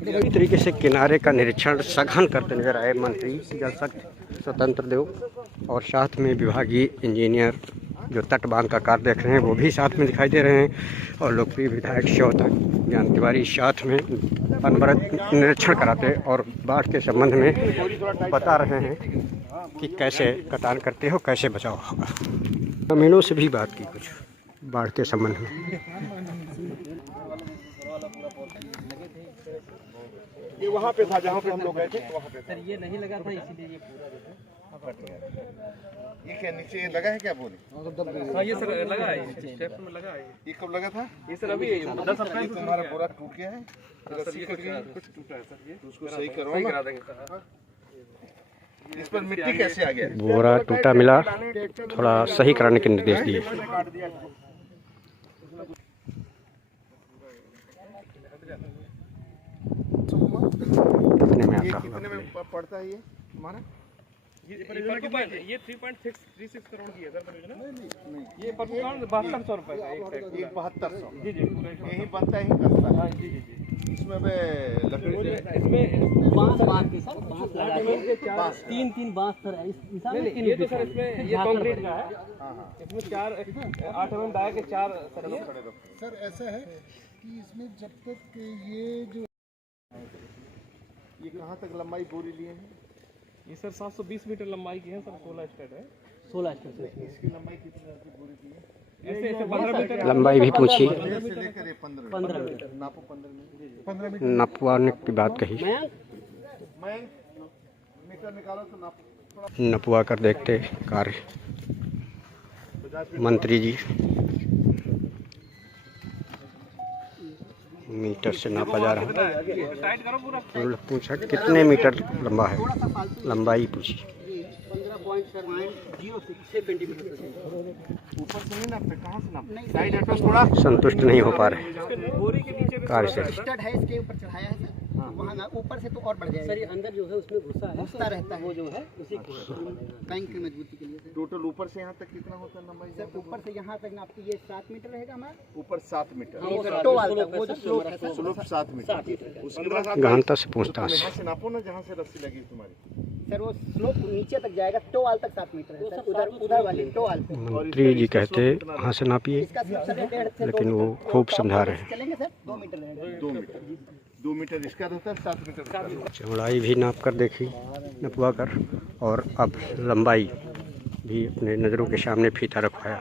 इस तरीके से किनारे का निरीक्षण सघन करते नजर आए मंत्री जल शक्ति स्वतंत्र देव, और साथ में विभागीय इंजीनियर जो तट बांध का कार्य देख रहे हैं वो भी साथ में दिखाई दे रहे हैं, और लोकप्रिय विधायक श्योता ज्ञान तिवारी साथ में अनवरत निरीक्षण कराते और बाढ़ के संबंध में बता रहे हैं कि कैसे कटान करते हो, कैसे बचाव होगा। ग्रामीणों से भी बात की कुछ बाढ़ के संबंध में। ये वहाँ पे था जहाँ पे हम लोग गए थे, वहाँ पे सर ये नहीं लगा था, इसीलिए ये पूरा ये क्या नीचे लगा है क्या बोले? हाँ ये सर लगा है, स्टेप में लगा है। ये कब लगा था? ये सर अभी 10 अप्रैल को तुम्हारा पूरा टूट गया है, सर, ये कुछ टूटा है सर, ये उसको सही करो, सही करा देंगे सर। इस पर मिट्टी कैसे आ गया? बोरा टूटा मिला, थोड़ा सही कराने के निर्देश दिए। कितने में आता होगा? कितने में पड़ता है ये हमारा? ये 3.36 करोड़ की है सर परियोजना। ये 7200 रुपए का एक 7200 जी जी पूरा यही बनता ही करता है। हाँ जी जी जी। इसमें लकड़ी इसमें बांस के सर बांस लगा के तीन बांस सर नहीं ये तो सर इसमें ये कंक्रीट का है। इसमें 8 mm डाया के 4 सरिये। सर ऐसा है कि इसमें जब तक ये जो ये कहाँ तक लंबाई बोरी लिए हैं? ये सर 720 मीटर लंबाई की है सर। 16 स्टेट है। 16 स्टेट इसकी लंबाई कितनी की बोरी की है? ऐसे 15 मीटर लंबाई भी पूछी, से लेकर ये 15 मीटर नापो 15 मीटर नपवाने की बात कही। मैं मीटर निकालो तो नापो। नपवा कर देखते कार्य मंत्री जी। मीटर से नापा जा रहा है। पूछा कितने मीटर लंबा है, लंबाई पूछी। 15.06 सेंटीमीटर। ऊपर से नहीं नापते, कहाँ से नापते? साइड एड्रेस थोड़ा संतुष्ट नहीं हो पा रहे कार्य से। स्टड है इसके ऊपर चढ़ाया है सर। वहाँ ना ऊपर से तो और बढ़ जाएगा सर। ये अंदर जो है उसमें घुसा रहता है वो जो है उसी बैंक की मजबूती के लिए सर। टोटल ऊपर से यहाँ तक कितना होता है लंबाई? सर ऊपर से यहाँ तक नापती ये 7 मीटर रहेगा हमारा। ऊपर 7 मीटर। वो टो वाला वो जो स्लोप है सर, स्लोप 7 मीटर। उसके बाद गहनता से पूछताछ। यहाँ से नापो ना जहाँ से रस्सी लगी तुम्हारी। सर वो स्लोप नीचे तक जाएगा। टो वाल तक 7 मीटर है सर। उधर वाली टो वाल पे मंत्री जी कहते वहाँ से नापिए, इसका सर 1.5 से 2 लेकिन वो खूब समझा रहे हैं। चलेंगे सर। 2 मीटर रहेगा। 2 मीटर इसका होता है, 7 मीटर। चौड़ाई भी नाप कर देखी, नपवा कर, और अब लंबाई भी अपने नज़रों के सामने फीता रखवाया।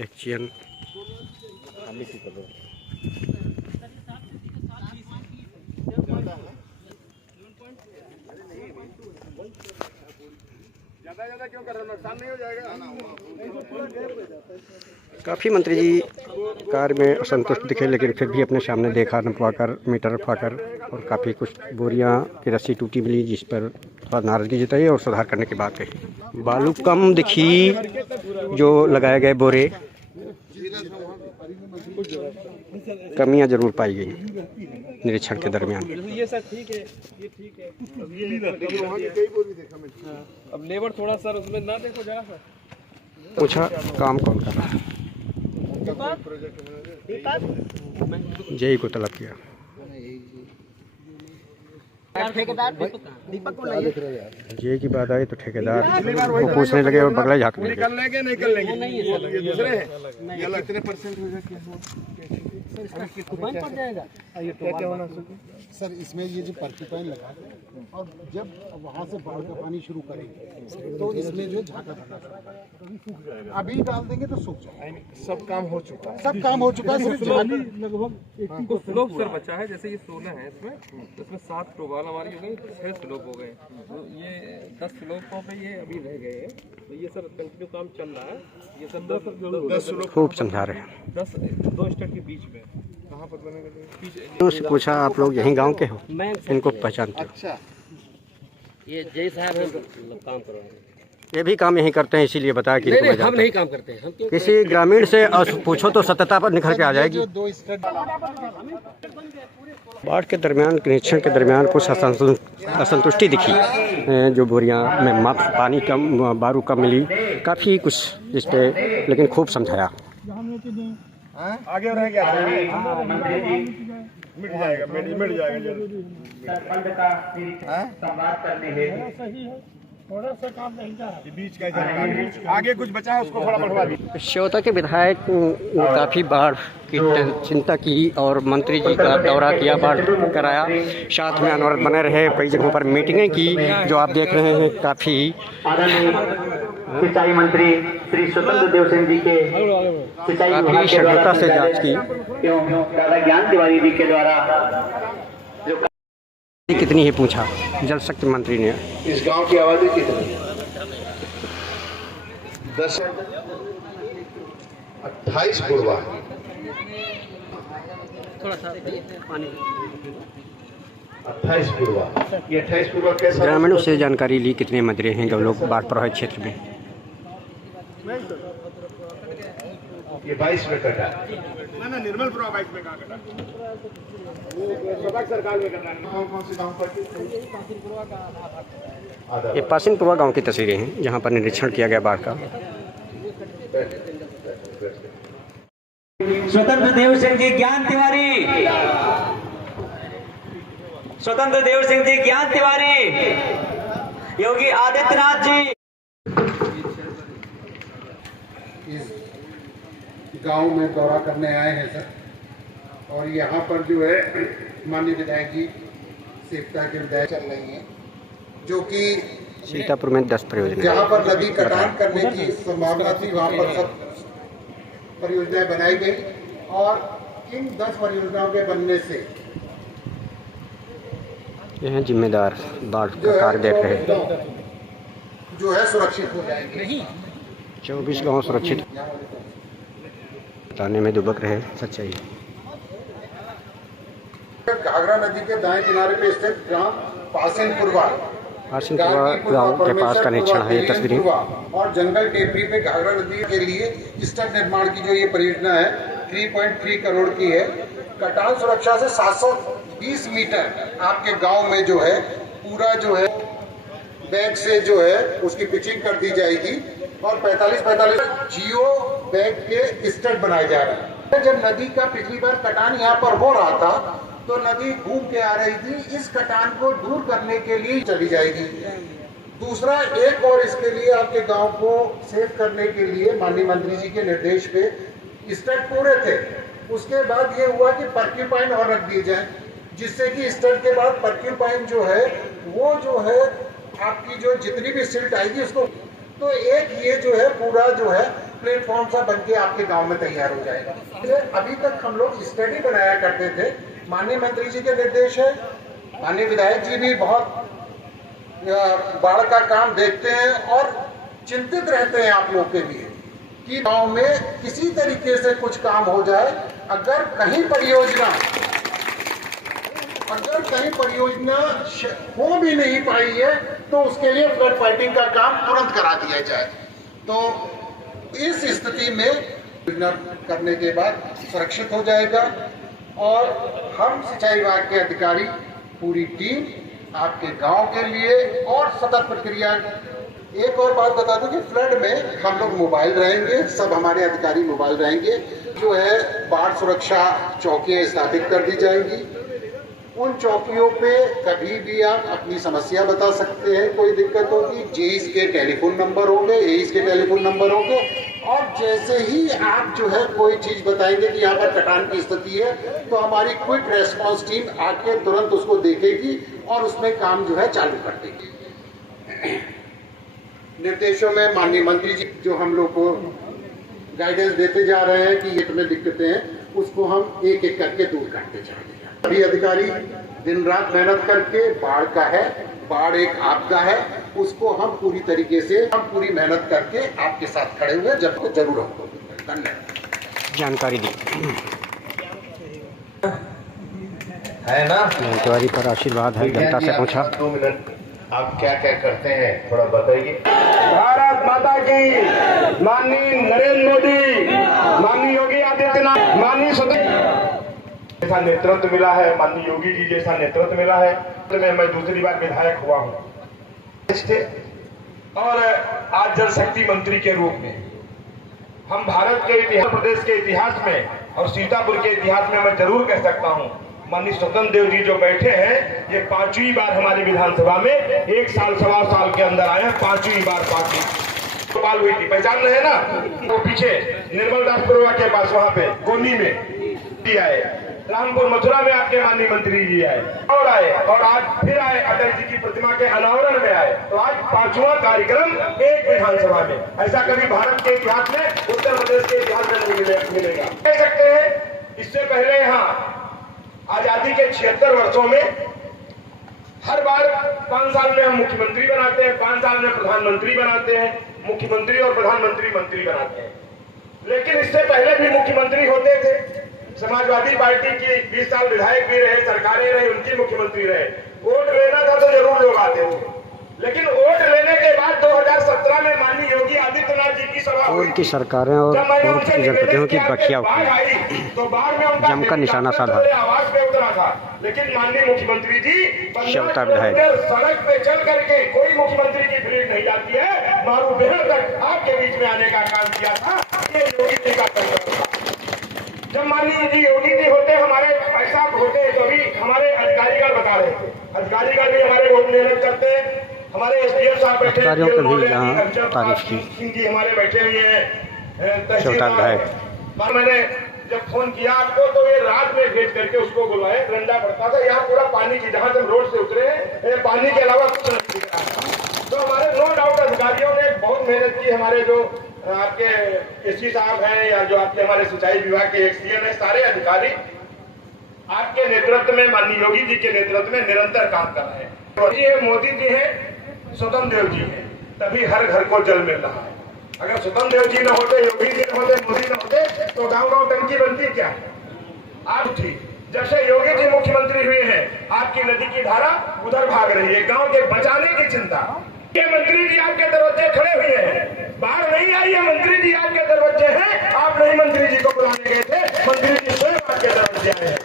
एक चेन ज्यादा क्यों कर रहे हो? नुकसान नहीं हो जाएगा? काफ़ी मंत्री जी कार्य में असंतुष्ट दिखे, लेकिन फिर भी अपने सामने देखा, नपवा कर, मीटर रखवा कर, और काफ़ी कुछ बोरियां की रस्सी टूटी मिली, जिस पर थोड़ा नाराजगी जताई और सुधार करने की बात कही। बालू कम दिखी जो लगाए गए बोरे, कमियां जरूर पाई गई निरीक्षण के दरमियान। ये सर ठीक है, ये ठीक है। अब लेबर थोड़ा सर उसमें ना देखो जरा सर। पूछा काम कौन कर रहा है, जेई को तलब किया। ठेकेदार दीपक को जेई की बात आई तो ठेकेदार को पूछने लगे और बगला झाँकने लगे। कर लेंगे नहीं कर लेंगे? ये दूसरे हैं। ये कितने परसेंट हो जाए? कूपन पड़ जाएगा। क्या होना सर इसमें ये जो पर्टिपाइन लगा और जब वहाँ से बाढ़ का पानी शुरू करेंगे तो इसमें जो झाका बना जाएगा। अभी डाल देंगे तो सूख जाएगा। सब काम हो चुका है। सब काम हो चुका है। सिर्फ लगभग तो स्लोप सर बचा है। जैसे ये 16 है इसमें, तो इसमें 7 प्रोबाल हमारी हो गई, 6 स्लोप हो गए। तो ये 10 स्लोपों पे ये अभी रह गए हैं। तो ये सर कंटिन्यू काम चल रहा है। ये सब 10 स्लोप खूब समझा रहे हैं। 2 स्टेट के बीच में कहाँ पर बनेगा? उससे पूछा आप लोग यहीं गांव के हो, इनको पहचानते हो? अच्छा, ये जय साहब है काम कर रहे हैं। ये भी काम यहीं करते हैं, इसीलिए बताया कि नहीं हम नहीं काम करते हैं। हम क्यों? किसी ग्रामीण से पूछो तो सत्यता पर निखर के आ जाएगी। बाढ़ के दरमियान, निरीक्षण के दरमियान कुछ असंतुष्टि दिखी, जो बोरियां में पानी कम, बारू कम मिली, काफ़ी कुछ इस पे, लेकिन खूब समझाया। आगे रह गया मिट जाएगा, मिट जाएगा। संवाद करने हेतु थोड़ा सा काम नहीं था। बीच का आगे कुछ बचा है उसको थोड़ा बढ़वा दी। श्योता के विधायक ने काफ़ी बाढ़ की चिंता की और मंत्री जी का दौरा किया, बाढ़ कराया, साथ में अनवरत बने रहे, कई जगहों पर मीटिंगें की, जो आप देख रहे हैं। काफ़ी सिंचाई मंत्री श्री स्वतंत्र देव सिंह जी के सिंचाई काफ़ी शीघ्रता से जांच की। एवं दादा ज्ञान तिवारी जी के द्वारा जो कितनी ही पूछा जल शक्ति मंत्री ने। इस गांव की आबादी कितनी? 10 28 पूर्वा। थोड़ा सा पानी 28 पूर्वा। ये 28 पूर्वा कैसा? ग्रामीणों से जानकारी ली कितने मजरे हैं जो लोग बाढ़ प्रभावित क्षेत्र में। ये 22 में कटा। ना निर्मल प्रोवाइड में कहाँ कटा वो सौभाग्य सरकार में करना है। कौन से गाँव पर ये पासिनपुरा गांव की तस्वीरें हैं जहां पर निरीक्षण किया गया बाढ़ का। स्वतंत्र देव सिंह जी ज्ञान तिवारी, स्वतंत्र देव सिंह जी ज्ञान तिवारी, योगी आदित्यनाथ जी। इस गांव में दौरा करने आए हैं सर, और यहाँ पर जो है माननीय विधायक जी सेवता के विधायक चल रही हैं, जो कि सीतापुर में 10 परियोजना जहाँ पर नदी कटान करने की संभावना थी वहाँ पर सब परियोजनाएं बनाई गई, और इन 10 परियोजनाओं के बनने से ये हैं जिम्मेदार बाढ़ का कार्य देख रहे हैं। जो है सुरक्षित हो जाएंगे। 24 गाँव सुरक्षित बताने में दुबक रहे सच्चाई। घाघरा नदी के दाएं किनारे पे स्थित ग्राम पासिनपुरवा गांव के पास का निरीक्षण है ये तस्वीरें। और जंगल टेपरी पे घाघरा नदी के लिए स्टड निर्माण की जो ये परियोजना है 3.3 करोड़ की है। कटान सुरक्षा से 720 मीटर आपके गांव में जो है पूरा जो है बैग से जो है उसकी पिचिंग कर दी जाएगी, और 45 जियो बैग के स्टड बनाए जा रहे हैं। जब नदी का पिछली बार कटान यहाँ पर हो रहा था तो नदी घूम के आ रही थी, इस कटान को दूर करने के लिए चली जाएगी। दूसरा एक और इसके लिए आपके गांव को सेव करने के लिए माननीय मंत्री जी के निर्देश पे स्टड पूरे थे, उसके बाद ये हुआ कि पर्क्यूपाइन और रख दिए जाए, जिससे कि स्टड के बाद पर्क्यूपाइन जो है वो जो है आपकी जो जितनी भी सिल्ट आएगी उसको, तो एक ये जो है पूरा जो है प्लेटफॉर्म सा बन के आपके गांव में तैयार हो जाएगा। अभी तक हम लोग स्टडी बनाया करते थे, माननीय मंत्री जी के निर्देश है, माननीय विधायक जी भी बहुत बाढ़ का काम देखते हैं और चिंतित रहते हैं आप लोग के लिए कि गांव में किसी तरीके से कुछ काम हो जाए। अगर कहीं परियोजना हो भी नहीं पाई है तो उसके लिए फ्लड फाइटिंग का काम तुरंत करा दिया जाए। तो इस स्थिति में करने के बाद सुरक्षित हो जाएगा, और हम सिंचाई विभाग के अधिकारी पूरी टीम आपके गांव के लिए और सतत प्रक्रिया। एक और बात बता दूं कि फ्लड में हम लोग मोबाइल रहेंगे, सब हमारे अधिकारी मोबाइल रहेंगे, जो है बाढ़ सुरक्षा चौकियां स्थापित कर दी जाएंगी। उन चौकियों पे कभी भी आप अपनी समस्या बता सकते हैं, कोई दिक्कत होगी, जेईस के टेलीफोन नंबर होंगे, एईस के टेलीफोन नंबर होंगे, और जैसे ही आप जो है कोई चीज बताएंगे कि यहाँ पर कटान की स्थिति है तो हमारी क्विक रेस्पॉन्स टीम आके तुरंत उसको देखेगी और उसमें काम जो है चालू कर देगी। निर्देशों में माननीय मंत्री जी जो हम लोग को गाइडेंस देते जा रहे हैं कि ये तुम्हें दिक्कतें हैं, उसको हम एक एक करके दूर करते जा रहे हैं। सभी अधिकारी दिन रात मेहनत करके बाढ़ का है, बाढ़ एक आपदा है, उसको हम पूरी तरीके से पूरी मेहनत करके आपके साथ खड़े हुए जब तक जरूर हमको। धन्यवाद। जानकारी दी है ना। जानकारी पर आशीर्वाद है जनता से पूछा। 2 मिनट आप क्या क्या करते हैं थोड़ा बताइए। भारत माता की, माननीय नरेंद्र मोदी, माननीय योगी आदित्यनाथ, माननीय जैसा नेतृत्व मिला है, माननीय योगी जी जैसा नेतृत्व मिला है, तो मैं दूसरी बार विधायक हुआ हूँ और आज जल शक्ति मंत्री के रूप में हम भारत के इतिहास, प्रदेश के इतिहास में और सीतापुर के इतिहास में मैं जरूर कह सकता हूँ, माननीय स्वतंत्र देव जी जो बैठे हैं ये 5वीं बार हमारी विधानसभा में 1 साल 1.25 साल के अंदर आए हैं। 5वीं बार पाल हुई थी, पहचान रहे हैं ना, वो पीछे निर्मल दासपुरवा के पास वहां पे गोनी में आए, रामपुर मथुरा में आपके माननीय मंत्री जी आए और आज फिर आए, अटल जी की प्रतिमा के अनावरण में आए। तो आज 5वां कार्यक्रम एक विधानसभा में, ऐसा कभी भारत के इतिहास में, उत्तर प्रदेश के इतिहास में नहीं मिलेगा। कह सकते हैं इससे पहले यहाँ आजादी के 76 वर्षों में हर बार 5 साल में हम मुख्यमंत्री बनाते हैं, 5 साल में प्रधानमंत्री बनाते हैं, मुख्यमंत्री और प्रधानमंत्री मंत्री बनाते हैं। लेकिन इससे पहले भी मुख्यमंत्री होते थे, समाजवादी पार्टी की 20 साल विधायक भी रहे, सरकारें रही, उनकी मुख्यमंत्री रहे। वोट लेना था तो जरूर लोग आते थे, लेकिन वोट लेने के बाद 2017 में माननीय योगी आदित्यनाथ जी की सभा हुई उनकी सरकारें और पूर्व की जनप्रतिनिधियों की बखिया तो बाढ़ में उनका जमकर निशाना साधा। आवाज पे उतरा था, लेकिन माननीय मुख्यमंत्री जी क्षमता विधायक सड़क पे चल करके कोई मुख्यमंत्री की फ्लीट नहीं जाती है, मारू बेहद तक आपके बीच में आने का काम किया था। ये योगी जी का कर्तव्य था। जब माननीय जी योगी जी होते, हमारे ऐसा होते तो भी हमारे अधिकारीगण बता रहे थे, अधिकारीगण भी हमारे बहुत मेहनत करते हैं। हमारे एसडीएम साहब बैठे हैं, तारीफ की सिंह जी हमारे बैठे हुए हैं तहसीलदार। मैंने जब फोन किया आपको तो ये रात में भेज करके उसको बुलाए, डंडा पड़ता था यहाँ पूरा पानी की, जहां हम रोड से उतरे पानी के अलावा कुछ नहीं दिख रहा था। तो हमारे नो डाउट अधिकारियों ने बहुत मेहनत की। हमारे जो आपके एसपी साहब हैं या जो आपके हमारे सिंचाई विभाग के एक्सडीएम है, सारे अधिकारी आपके नेतृत्व में, माननीय योगी जी के नेतृत्व में निरंतर काम कर रहे हैं। ये मोदी जी हैं, स्वतंत्र देव जी हैं, तभी हर घर को जल मिल रहा है। अगर स्वतंत्र देव जी न होते, योगी जी न होते, मोदी न होते तो गांव गांव टंकी बनती क्या? आप थी। जब से योगी जी मुख्यमंत्री हुए हैं, आपकी नदी की धारा उधर भाग रही है, गांव के बचाने की चिंता। ये मंत्री जी आपके दरवाजे खड़े हुए हैं, बाढ़ नहीं आई है, मंत्री जी आपके दरवाजे हैं, आप नहीं मंत्री जी को बुलाने गए थे, मंत्री जी स्वयं आपके दरवाजे आए हैं।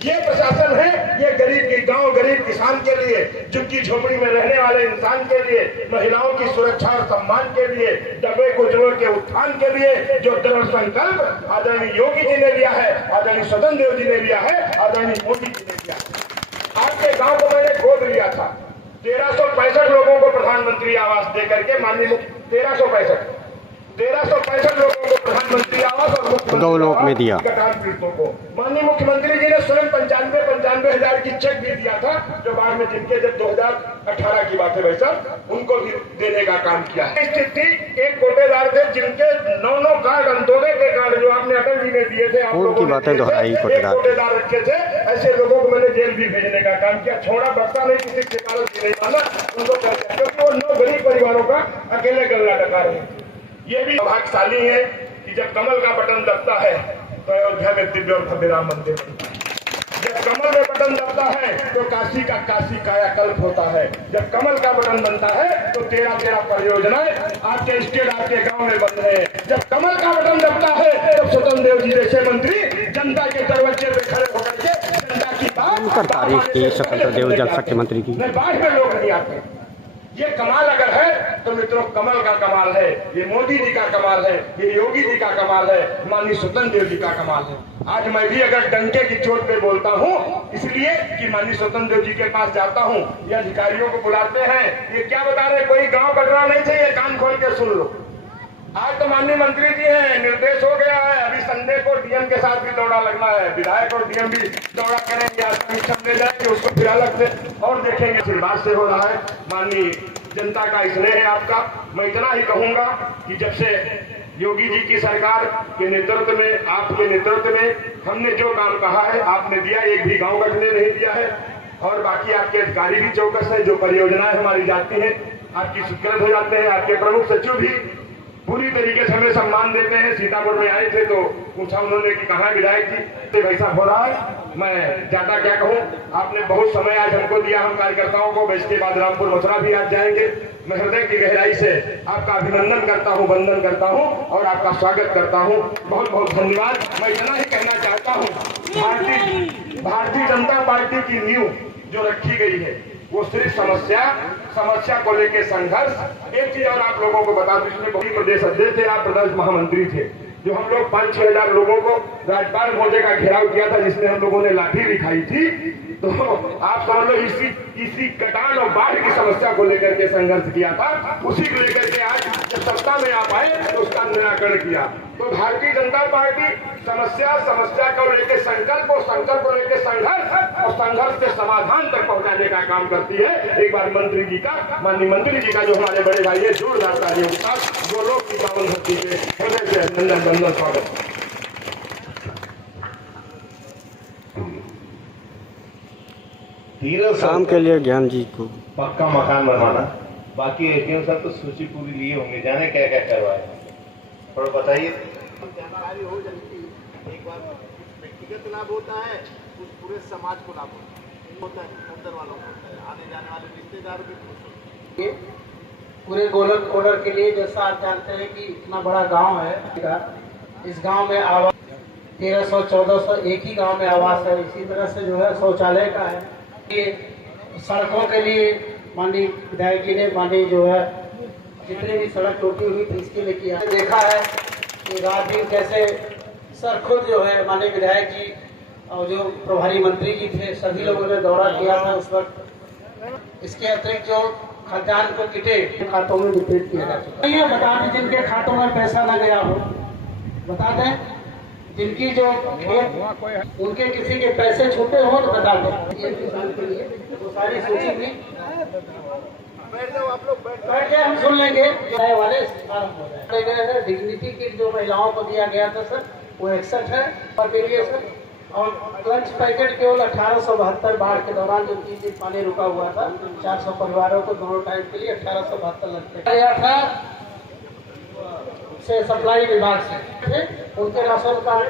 ये प्रशासन है, ये गरीब के गांव, गरीब किसान के लिए, झुग्गी झोपड़ी में रहने वाले इंसान के लिए, महिलाओं की सुरक्षा और सम्मान के लिए, दबे कुचलों के उत्थान के लिए जो दृढ़ संकल्प आदरणीय योगी जी ने लिया है, आदरणीय स्वतंत्र देव जी ने लिया है, आदरणीय मोदी जी ने लिया है। आपके गांव को मैंने गोद लिया था, 1365 लोगों को प्रधानमंत्री आवास दे करके, माननीय 1365 लोगों को प्रधानमंत्री आवास और गौलोक में दिया। पीड़ितों को माननीय मुख्यमंत्री जी ने स्वयं 95 हजार की चेक भी दिया था, जो बाढ़ में जिनके जब 2018 की बात है भाई साहब, उनको भी देने का काम किया है। स्थिति एक कोटेदार थे जिनके 9 कार्ड, अंत्योदय के कार्ड जो आपने अटल जी ने दिए थे, आप लोगों की बातें दोहराई। कोटेदार रखे थे, ऐसे लोगों को मैंने जेल भी भेजने का काम किया। छोड़ा बक्सा नहीं, किसी शिकायत भी नहीं माना उनको, क्योंकि वो 9 गरीब परिवारों का अकेले गल्ला डका रहे थे। ये भी भाग्यशाली है कि जब कमल का बटन दबता है तो अयोध्या में दिव्य और भव्य राम मंदिर बनता है। जब कमल में बटन दबता है तो काशी का काशी कायाकल्प होता है। जब कमल का बटन बनता है तो 13 परियोजनाएं आपके स्टेट, आपके गांव में बन रहे हैं। जब कमल का बटन दबता है तब स्वतंत्र देव जी जैसे मंत्री जनता के दरवाजे पे खड़े होकर के जनता की बात तारीफ की स्वतंत्र देव जल शक्ति मंत्री की। बाढ़ में लोग नहीं आते। ये कमाल अगर है तो मित्रों कमल का कमाल है, ये मोदी जी का कमाल है, ये योगी जी का कमाल है, माननीय स्वतंत्र देव जी का कमाल है। आज मैं भी अगर डंके की चोट पे बोलता हूँ इसलिए कि माननीय स्वतंत्र देव जी के पास जाता हूँ, ये अधिकारियों को बुलाते हैं, ये क्या बता रहे, कोई गांव कटरा नहीं चाहिए, कान खोल के सुन लो। आज तो माननीय मंत्री जी हैं, निर्देश हो गया है, अभी संडे को डीएम के साथ भी दौड़ा लगना है, विधायक और डीएम भी दौड़ा करेंगे, आज कमीशन ले जाएंगे, उसको फिर अलग से और देखेंगे। आशीर्वाद से हो रहा है, माननीय जनता का स्नेह है आपका। मैं इतना ही कहूंगा कि जब से योगी जी की सरकार के नेतृत्व में, आपके नेतृत्व में हमने जो काम कहा है आपने दिया, एक भी गाँव कटने नहीं दिया है। और बाकी आपके अधिकारी भी चौकस है, जो परियोजनाएं हमारी जाती है आपकी स्वीकृत हो जाते हैं। आपके प्रमुख सचिव भी पूरी तरीके से हमें सम्मान देते हैं। सीतापुर में आए थे तो पूछा उन्होंने कि कहाँ विधायक जी, वैसा हो रहा है। मैं ज्यादा क्या कहूँ, आपने बहुत समय आज हमको दिया, हम कार्यकर्ताओं को। इसके बाद रामपुर मथुरा भी आज जाएंगे। मैं हृदय की गहराई से आपका अभिनंदन करता हूँ, वंदन करता हूँ और आपका स्वागत करता हूँ। बहुत बहुत धन्यवाद। मैं इतना ही कहना चाहता हूँ, भारतीय जनता पार्टी की नींव जो रखी गई है वो सिर्फ समस्या को लेकर संघर्ष। एक चीज और आप लोगों को बता दूं, इसमें बहुत प्रदेश अध्यक्ष थे, आप प्रदेश महामंत्री थे, जो हम लोग 5-6 हजार लोगों को राजपाल महोदय का घेराव किया था, जिसमें हम लोगों ने लाठी भी खाई थी। तो आप समझ लो इसी कटान और बाढ़ की समस्या को लेकर के संघर्ष किया था, उसी को लेकर के आज जब सत्ता में आप आए तो उसका निराकरण किया। तो भारतीय जनता पार्टी समस्या को लेकर संकल्प और संकल्प को लेकर संघर्ष और संघर्ष के समाधान तक पहुंचाने का काम करती है। एक बार मंत्री जी का, माननीय मंत्री जी का, जो हमारे बड़े भाई है, जोरदार तालियों के साथ वो लोग की पावन धरती पे हृदय से अभिनंदन वंदन स्वागत। काम के लिए ज्ञान जी को पक्का मकान बनवाना, बाकी एटीएम सब तो सूची पूरी लिए होंगे, जाने क्या क्या करवाए, थोड़ा बताइए। जानकारी हो जाती है, एक बार व्यक्तिगत लाभ होता है, कुछ पूरे समाज को लाभ होता है, अंदर वालों को होता है, आने जाने वाले रिश्तेदार भी खुश होते हैं। पूरे गोलक ऑर्डर के लिए, जैसा आप जानते हैं कि इतना बड़ा गांव है, इस गांव में आवास 1300-1400 एक ही गांव में आवास है। इसी तरह से जो है शौचालय का है, ये सड़कों के लिए माननीय विधायक जी ने माननीय जो है जितने भी सड़क टूटी हुई थी इसके लिए किया। देखा है कि रात दिन कैसे सर खुद जो है माननीय विधायक जी और जो प्रभारी मंत्री जी थे सभी लोगों ने दौरा किया था उस वक्त। इसके अतिरिक्त जो खाद्यान्न को किटे खातों में वितरित किया जा चुका है। बता दें जिनके खातों में पैसा न गया हो, बता दें जिनकी जो उनके किसी के पैसे छूटे हो तो बता दें। ये किसान के लिए वो सारी सूची में बैठ जाए, हम सुन लेंगे। नए वाले आरंभ हो जाए। डिग्निटी किट जो महिलाओं को दिया गया था सर वो 61 है पर के लिए सर, और लंच पैकेट केवल 1872 बाढ़ के दौरान जो 3 दिन पानी रुका हुआ था 400 परिवारों को दोनों टाइम के लिए 1872 लंच पैकेट गया था से सप्लाई विभाग से। उनके राशन कार्ड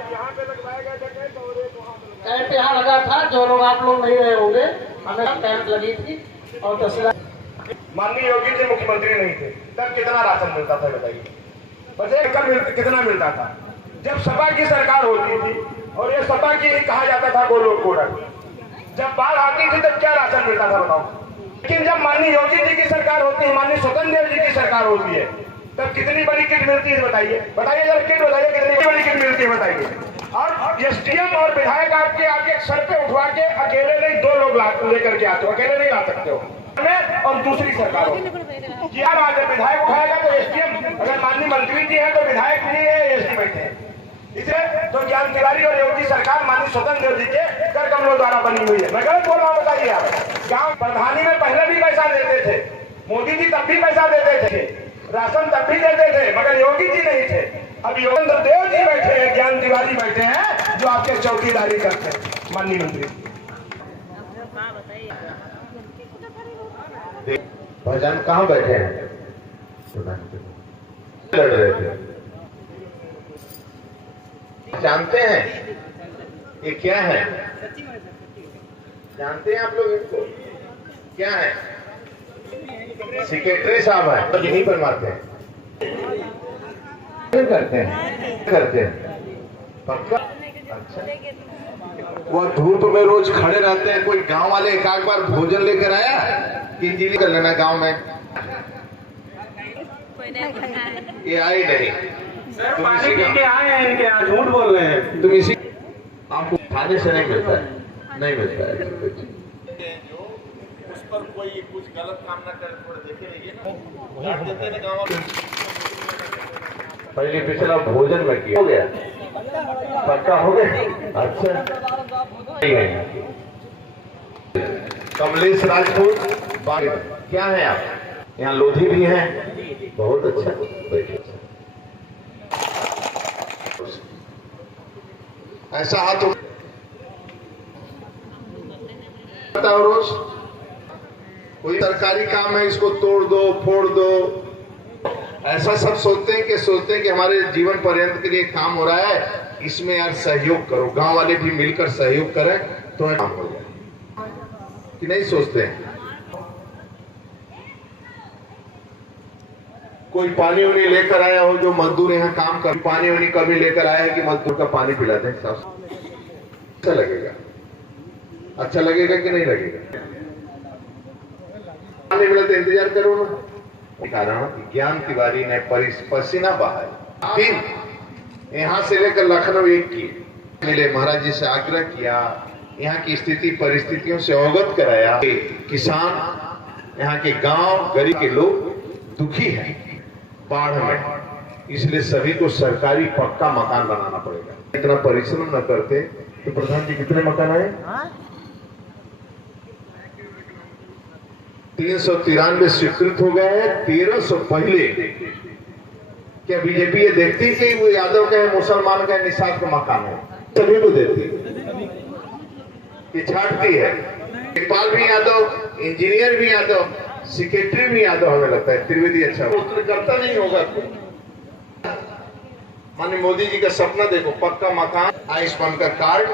कैंप यहाँ लगा था, जो लोग आप लोग नहीं रहे होंगे, हमें कैंप लगी थी और तहसीलदार माननीय योगी जी मुख्यमंत्री नहीं थे तब कितना राशन मिलता था बताइए? बजट कितना मिलता था? जब सपा की सरकार होती थी और ये सपा की कहा जाता था गोलोक ऑर्डर, जब बाढ़ आती थी तब क्या राशन मिलता था बताओ? लेकिन जब माननीय योगी जी की सरकार होती है, माननीय स्वतंत्र देव जी की सरकार होती है, तब कितनी बड़ी किट मिलती है बताइए? बताइए जरा किट बताइए कितनी बड़ी किट मिलती है बताइए? और एसडीएम और विधायक आपके आके सर पे उठवा के अकेले नहीं 2 लोग लेकर के आते हो, अकेले नहीं ला सकते हो और दूसरी सरकारों क्या बात है? विधायक उठाएगा तो एसडीएम, अगर माननीय मंत्री जी है तो विधायक नहीं है, एसडी बैठे हैं। इसलिए तो ज्ञान तिवारी और योगी सरकार माननीय स्वतंत्र देव जी के कर कमलों द्वारा बनी हुई है। मैं गलत बोल रहा हूँ बताइए आप? गाँव प्रधानी में पहले भी पैसा देते थे, मोदी जी तब भी पैसा देते थे, राशन तब भी देते थे, मगर योगी जी नहीं थे। अब योगेंद्र देव जी बैठे हैं, ज्ञान तिवारी बैठे हैं जो आपके चौकीदारी करते हैं माननीय मंत्री। भजन कहाँ बैठे हैं? लड़ रहे थे। जानते हैं ये क्या है? जानते हैं आप लोग इसको क्या है? सेक्रेटरी साहब है तो यही बनवाते हैं, करते हैं पक्का। अच्छा, वो धूप में रोज खड़े रहते हैं। कोई गांव वाले एक आध बार भोजन लेकर आया कि इंजीनियर कर लेना गांव में? ये आई नहीं। तुम इसी का झूठ बोल रहे हैं। तुम इसी आपको खाने से नहीं मिलता है, नहीं मिलता है। जो उस पर कोई कुछ गलत काम ना करे थोड़ा देखे रहिए ना, देते ना गाँव पहले पिछला भोजन में किया हो गया, पक्का हो गया। अच्छा कमलेश राजपूत क्या है आप? यहाँ लोधी भी हैं, बहुत अच्छा। ऐसा हाथ बताओ रोज कोई सरकारी काम है इसको तोड़ दो फोड़ दो, ऐसा सब सोचते हैं कि हमारे जीवन पर्यंत के लिए काम हो रहा है, इसमें यार सहयोग करो, गांव वाले भी मिलकर सहयोग करें तो काम हो जाए। कि नहीं सोचते हैं? कोई पानी वानी लेकर आया हो जो मजदूर यहाँ काम कर, पानी वानी कभी लेकर आया है कि मजदूर का पानी पिला दें? अच्छा लगेगा? अच्छा लगेगा कि नहीं लगेगा? पानी मिला तो इंतजार करो ना। कारण ज्ञान तिवारी ने पसीना बहाया, 3 यहाँ से लेकर लखनऊ 1 की मिले, महाराज जी से आग्रह किया, यहाँ की स्थिति परिस्थितियों से अवगत कराया। किसान, यहाँ के गांव गरीब के लोग दुखी हैं बाढ़ में, इसलिए सभी को सरकारी पक्का मकान बनाना पड़ेगा। इतना परिश्रम न करते तो प्रधान जी कितने मकान आए? 393 स्वीकृत हो गए हैं। 1300 पहले क्या बीजेपी ये देखती कि वो यादव का है, मुसलमान का है, निषाद का मकान है? सभी को देती, ये छाटती है। लेखपाल भी यादव, इंजीनियर भी यादव, सेक्रेटरी भी यादव। हमें लगता है त्रिवेदी अच्छा उत्तर करता नहीं होगा। माननीय मोदी जी का सपना देखो, पक्का मकान, आयुष्मान का कार्ड,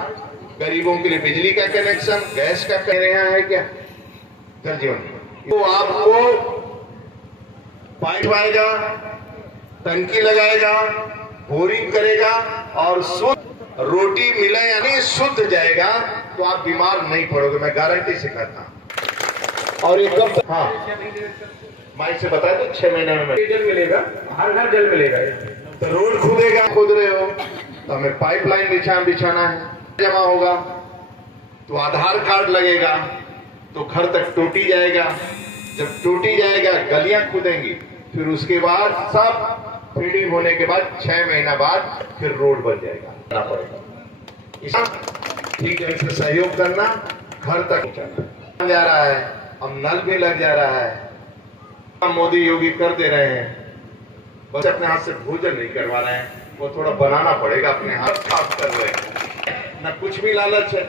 गरीबों के लिए बिजली का कनेक्शन, गैस का कह रहे हैं क्या? जल जीवन तो आपको पाइप आएगा, टंकी लगाएगा, बोरिंग करेगा और शुद्ध रोटी मिले यानी शुद्ध जाएगा तो आप बीमार नहीं पड़ोगे, मैं गारंटी से कहता हूं। और ये कब, हाँ माइक से बताए तो 6 महीने में जल मिलेगा, हर घर जल मिलेगा। तो रोड खुदेगा, खुद रहे हो तो हमें पाइपलाइन बिछाना है, जमा होगा तो आधार कार्ड लगेगा तो घर तक टूटी जाएगा, जब टूटी जाएगा गलियां खुदेंगी, फिर उसके बाद सब फीडिंग होने के बाद 6 महीना बाद फिर रोड बन जाएगा पड़ेगा। ठीक है, इसमें सहयोग करना, घर तक पहुंचाना जा रहा है, अब नल भी लग जा रहा है, मोदी योगी कर दे रहे हैं, बस अपने हाथ से भोजन नहीं करवा रहे हैं, वो थोड़ा बनाना पड़ेगा, अपने हाथ साफ कर रहे हैं, न कुछ भी लालच है,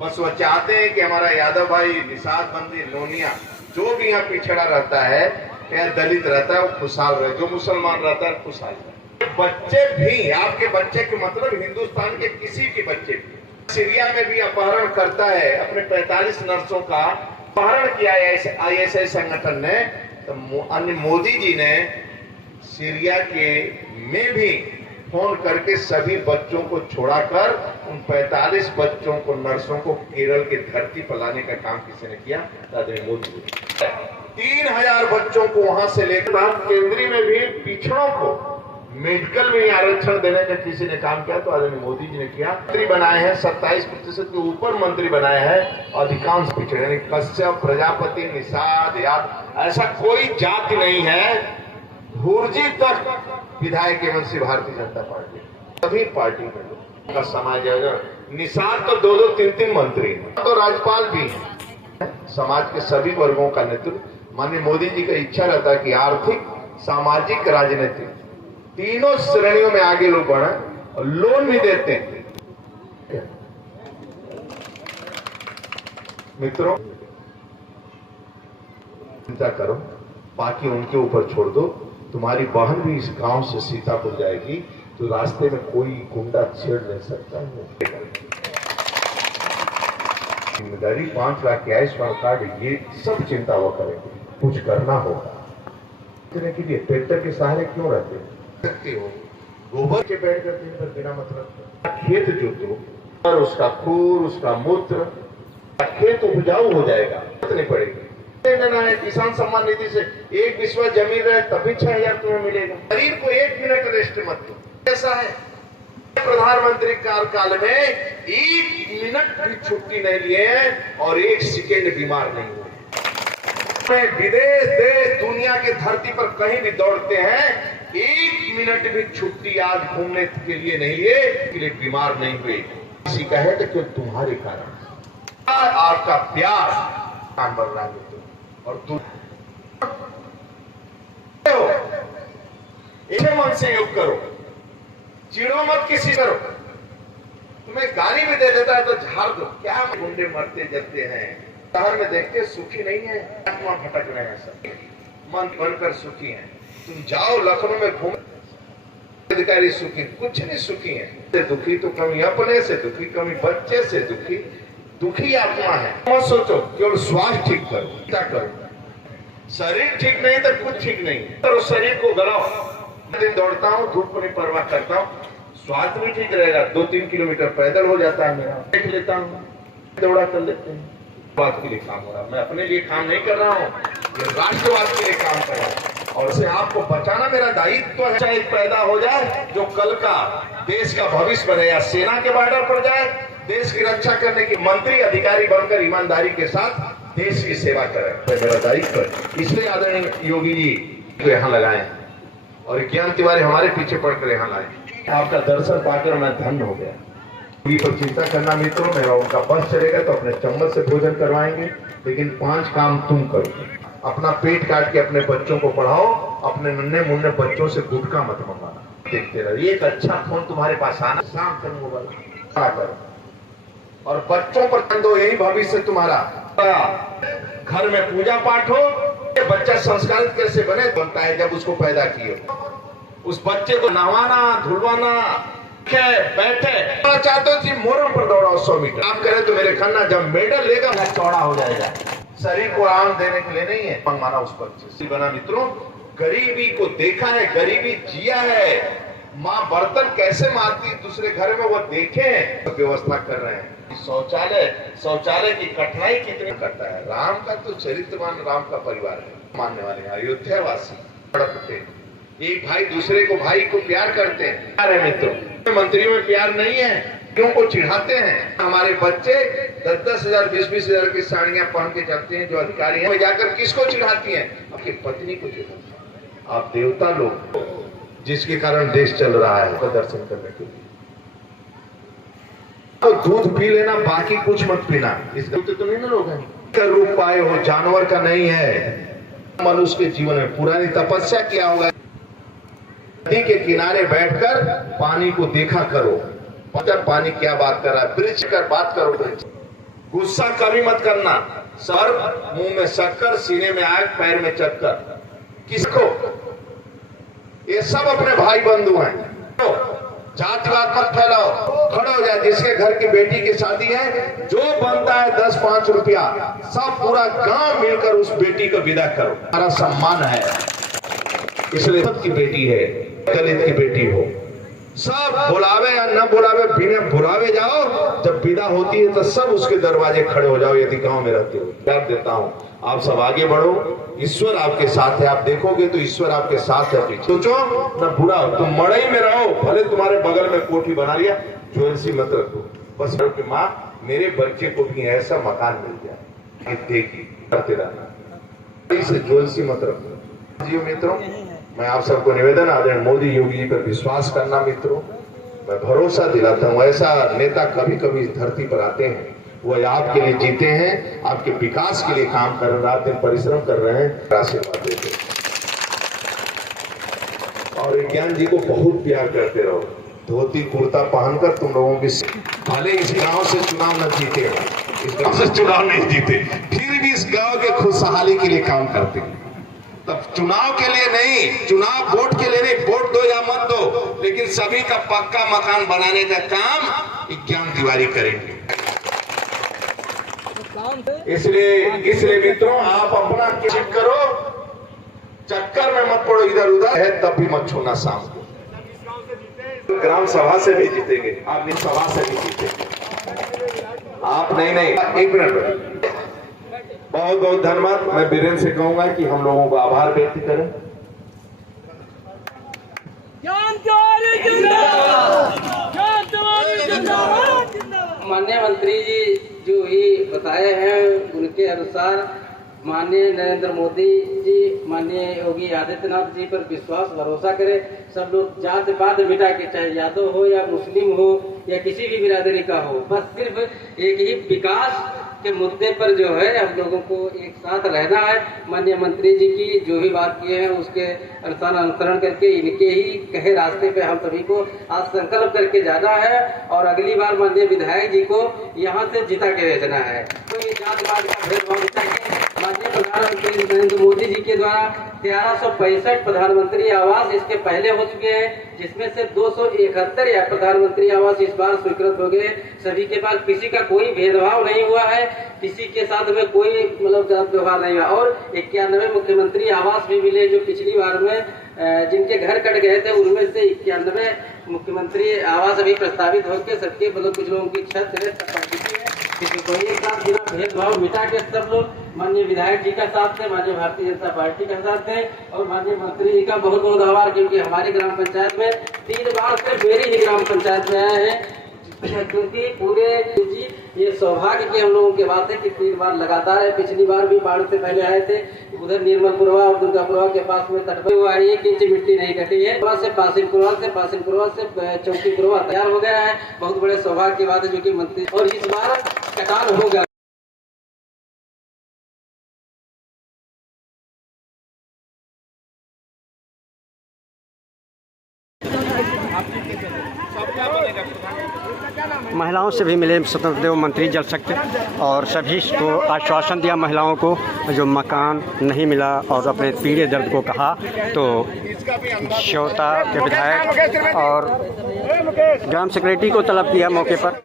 बस वो चाहते हैं कि हमारा यादव भाई निषाद बंदी लोनिया जो भी यहाँ पिछड़ा रहता है या दलित रहता है वो खुशहाल रहे, जो मुसलमान रहता है खुशहाल रहे। बच्चे भी, आपके बच्चे के मतलब हिंदुस्तान के किसी के बच्चे भी, सीरिया में भी अपहरण करता है, अपने 45 नर्सों का अपहरण किया ISI संगठन ने, तो अन्य मोदी जी ने सीरिया के में भी फोन करके सभी बच्चों को छोड़ाकर उन 45 बच्चों को, नर्सों को केरल के धरती पर लाने का काम किसी ने किया? आदरणीय मोदी जी। 3000 बच्चों को वहां से लेकर केंद्रीय में भी पिछड़ों को मेडिकल में आरक्षण देने का किसी ने काम किया तो आदरणीय मोदी जी ने किया। मंत्री बनाए हैं, 27% के ऊपर मंत्री बनाए हैं, अधिकांश पिछड़े, यानी कश्यप, प्रजापति, निषाद, यादव, ऐसा कोई जाति नहीं है, भुर्जी तक विधायक एवं श्री भारतीय जनता पार्टी, सभी पार्टी में लोग का समाज है। निषाद तो 2-2, 3-3 मंत्री हैं, तो राज्यपाल भी हैं। समाज के सभी वर्गों का नेतृत्व माननीय मोदी जी का इच्छा रहता है कि आर्थिक, सामाजिक, राजनीतिक तीनों श्रेणियों में आगे लोग बढ़े और लोन भी देते हैं। मित्रों, चिंता करो, बाकी उनके ऊपर छोड़ दो। तुम्हारी बहन भी इस गांव से सीतापुर जाएगी तो रास्ते में कोई गुंडा छेड़ नहीं सकता है। जिम्मेदारी 5 लाख के आयुष्मान कार्ड, ये सब चिंता वो करेंगे, कुछ करना होगा। इतने के लिए ट्रैक्टर के सहारे क्यों रहते सकते हो? गोबर के बैठ करते हैं पर बिना मतलब खेत जोतो और उसका खूर, उसका मूत्र, खेत उपजाऊ हो जाएगा, नहीं पड़ेगी। है किसान सम्मान निधि से 1 बिस्वा जमीन रहे तभी 6000 तुम्हें मिलेगा। शरीर को 1 मिनट रेस्ट मत दो। ऐसा है प्रधानमंत्री कार्यकाल में 1 मिनट भी छुट्टी नहीं लिए और 1 सेकेंड बीमार नहीं हुए। विदेश, देश, दुनिया की धरती पर कहीं भी दौड़ते हैं, 1 मिनट भी छुट्टी आज घूमने के लिए नहीं लिए, के लिए बीमार नहीं हुए। किसी का है तो क्यों? तुम्हारे कारण, आपका प्यार काम बढ़ रहा है और तुम इसे मन से योग करो, चिड़ो मत किसी करो। तुम्हें गाली भी दे देता है तो झाड़ दो, क्या गुंडे मरते जलते हैं। शहर में देखते सुखी नहीं है, आत्मा भटक रहे हैं, सब मन बनकर सुखी हैं। तुम जाओ लखनऊ में घूम, अधिकारी सुखी, कुछ नहीं सुखी है। दुखी तो कमी अपने से दुखी, कमी बच्चे से दुखी, दुखी आत्मा है। मत सोचो, केवल स्वास्थ्य ठीक करो, क्या करो। शरीर ठीक नहीं तो कुछ ठीक नहीं है, तो शरीर को गलाओ। दिन दौड़ता हूँ, धूप को नहीं परवाह करता हूँ, स्वास्थ्य भी ठीक रहेगा। 2-3 किलोमीटर पैदल हो जाता है मेरा, देख लेता हूँ, दौड़ा कर लेते हैं। बात के लिए काम हो रहा है, मैं अपने लिए काम नहीं कर रहा हूँ, ये राष्ट्रवाद के लिए काम कर रहा हूँ और उसे आपको बचाना मेरा दायित्व है। चाहे पैदा हो जाए जो कल का देश का भविष्य बने, या सेना के बॉर्डर पर जाए, देश की रक्षा करने की मंत्री अधिकारी बनकर ईमानदारी के साथ देश की सेवा करें, मेरा दायित्व। इसलिए आदरणीय योगी जी को यहाँ लगाए और ज्ञान तिवारी हमारे पीछे पड़कर यहाँ लाए। आपका दर्शन पाकर मैं धन्य हो गया। योगी पर चिंता करना मित्रों, मेरा उनका बस चलेगा तो अपने चम्मच से भोजन करवाएंगे, लेकिन 5 काम तुम करो। अपना पेट काट के अपने बच्चों को पढ़ाओ, अपने नन्हे मुन्ने बच्चों से गुटखा मत मंगवाना, देखते रहो। एक अच्छा फोन तुम्हारे पास आना, शाम तक मोबाइल करो और बच्चों पर ध्यान दो, यही भविष्य तुम्हारा। घर में पूजा पाठ हो, बच्चा संस्कारित कैसे बनता है जब उसको पैदा किए। उस बच्चे को नहवाना, धुलवाना, बैठे चाहते हो मोरम पर दौड़ाओ 100 मीटर। आप करें तो मेरे खन्ना जब मेडल लेगा चौड़ा हो जाएगा। शरीर को आराम देने के लिए नहीं है, माना उस पर बना मित्रों। गरीबी को देखा है, गरीबी जिया है, माँ बर्तन कैसे मारती दूसरे घर में वो देखे हैं, तो व्यवस्था कर रहे हैं। शौचालय की कठिनाई कितनी करता है। राम का तो चरित्रवान राम का परिवार है, मानने वाले अयोध्या वासी तड़पते, एक भाई दूसरे को भाई को प्यार करते हैं। अरे मित्रों, मंत्रियों में प्यार नहीं है, क्यों को चिढ़ाते हैं। हमारे बच्चे 10-10 हजार 20-20 हजार की साड़ियां पहन के जाते हैं, जो अधिकारी हैं जाकर किसको चिढ़ाती हैं? अपनी पत्नी को चिढ़ाती हैं। आप देवता लोग, जिसके कारण देश चल रहा है, तो दर्शन करने के लिए तो दूध पी लेना, बाकी कुछ मत पीना। इसका तो नहीं ना लोग हैं, रूप पाए हो, जानवर का नहीं है। मनुष्य के जीवन में पुरानी तपस्या किया होगा। नदी के किनारे बैठकर पानी को देखा करो, पानी क्या बात कर रहा है, वृक्ष कर बात करो। वृक्ष गुस्सा कभी मत करना। सर मुंह में शक्कर, सीने में आग, पैर में चक्कर, किसको? ये सब अपने भाई बंधु हैं। जातिवाद मत फैलाओ, खड़े हो जाए। जिसके घर की बेटी की शादी है, जो बनता है 10-5 रुपया, सब पूरा गांव मिलकर उस बेटी को विदा करो। हमारा सम्मान है, इसलिए सबकी बेटी है, दलित की बेटी हो, सब बुलावे या न बुलावे, बिना बुलावे जाओ। जब विदा होती है तो सब उसके दरवाजे खड़े हो जाओ। यदि गांव में रहते हो, प्यार देता हूँ, आप सब आगे बढ़ो। ईश्वर आपके साथ है, आप देखोगे तो ईश्वर आपके साथ है। सोचो न बुरा हो, तुम मड़ई में रहो, भले तुम्हारे बगल में कोठी बना लिया, ज्वेलसी मत रखो। बस कि माँ मेरे बच्चे को भी ऐसा मकान मिल जाए, देखी करते रहना, इसे ज्वेलसी मत रखो। जी मित्रों, मैं आप सबको निवेदन, आदरणीय मोदी योगी जी पर विश्वास करना। मित्रों, मैं भरोसा दिलाता हूँ, ऐसा नेता कभी कभी इस धरती पर आते हैं, वो आपके लिए जीते हैं, आपके विकास के लिए काम कर रहे हैं, रात दिन परिश्रम कर रहे हैं। आशीर्वाद देते हैं और विज्ञान जी को बहुत प्यार करते रहो। धोती कुर्ता पहनकर तुम लोगों की, भले इस गांव से चुनाव न जीते, इस गांव से चुनाव नहीं जीते, फिर भी इस गांव के खुशहाली के लिए काम करते हैं। तब चुनाव के लिए नहीं, चुनाव वोट के लिए नहीं, वोट दो या मत दो, लेकिन सभी का पक्का मकान बनाने का काम विज्ञान तिवारी करेंगे। इसलिए मित्रों, आप अपना चेक करो, चक्कर में मत पड़ो, इधर उधर है तब भी मत छोड़ना। शाम को ग्राम सभा से भी जीतेंगे, आप सभा से भी जीतेंगे। आप नहीं, एक मिनट, बहुत बहुत धन्यवाद। मैं वीरेंद्र से कहूंगा कि हम लोगों को आभार व्यक्त करें। माननीय मंत्री जी जो ही बताए हैं, उनके अनुसार माननीय नरेंद्र मोदी जी, माननीय योगी आदित्यनाथ जी पर विश्वास भरोसा करें। सब लोग जात पात मिटा के, चाहे यादव हो या मुस्लिम हो या किसी भी बिरादरी का हो, बस सिर्फ एक ही विकास के मुद्दे पर जो है हम लोगों को एक साथ रहना है। माननीय मंत्री जी की जो भी बात किए हैं उसके अनुसरण करके, इनके ही कहे रास्ते पे हम सभी को आज संकल्प करके जाना है और अगली बार माननीय विधायक जी को यहाँ से जिता के भेजना है। तो ये जात पात का भेदभाव मिटा के माननीय प्रधानमंत्री नरेंद्र मोदी जी के द्वारा 1365 प्रधानमंत्री आवास इसके पहले हो चुके हैं, जिसमें से 271 प्रधानमंत्री आवास इस बार स्वीकृत हो गए। सभी के पास किसी का कोई भेदभाव नहीं हुआ है, किसी के साथ में कोई गलत व्यवहार नहीं हुआ। और 91 मुख्यमंत्री आवास भी मिले, जो पिछली बार में जिनके घर कट गए थे उनमें से 91 मुख्यमंत्री आवास अभी प्रस्तावित होकर सबके कुछ लोगों की छत है, कोई एक साथ बिना भेदभाव मिटा के सब लोग माननीय विधायक जी का साथ थे, माननीय भारतीय जनता पार्टी का साथ थे और माननीय मंत्री जी का बहुत बहुत आभार, क्योंकि हमारी ग्राम पंचायत में 3 बार सिर्फ मेरी ही ग्राम पंचायत में आए हैं। क्योंकि पूरे जी ये सौभाग्य की हम लोगों की बात है कि 3 बार लगातार है। पिछली बार भी बाढ़ से पहले आए थे, उधर निर्मलपुरवा और दुर्गापुरवा के पास में तटबंध हुआ, 1 इंच मिट्टी नहीं कटी है। से पासिलपुरवा से चौकीपुरवा तैयार हो गया है। बहुत बड़े सौभाग्य की बात है जो कि मंत्री, और इस बार कटान होगा। महिलाओं से भी मिले स्वतंत्र देव मंत्री जल शक्ति, और सभी को आश्वासन दिया महिलाओं को जो मकान नहीं मिला और अपने पीड़े दर्द को कहा। तो श्योता के विधायक और ग्राम सेक्रेटरी को तलब किया मौके पर।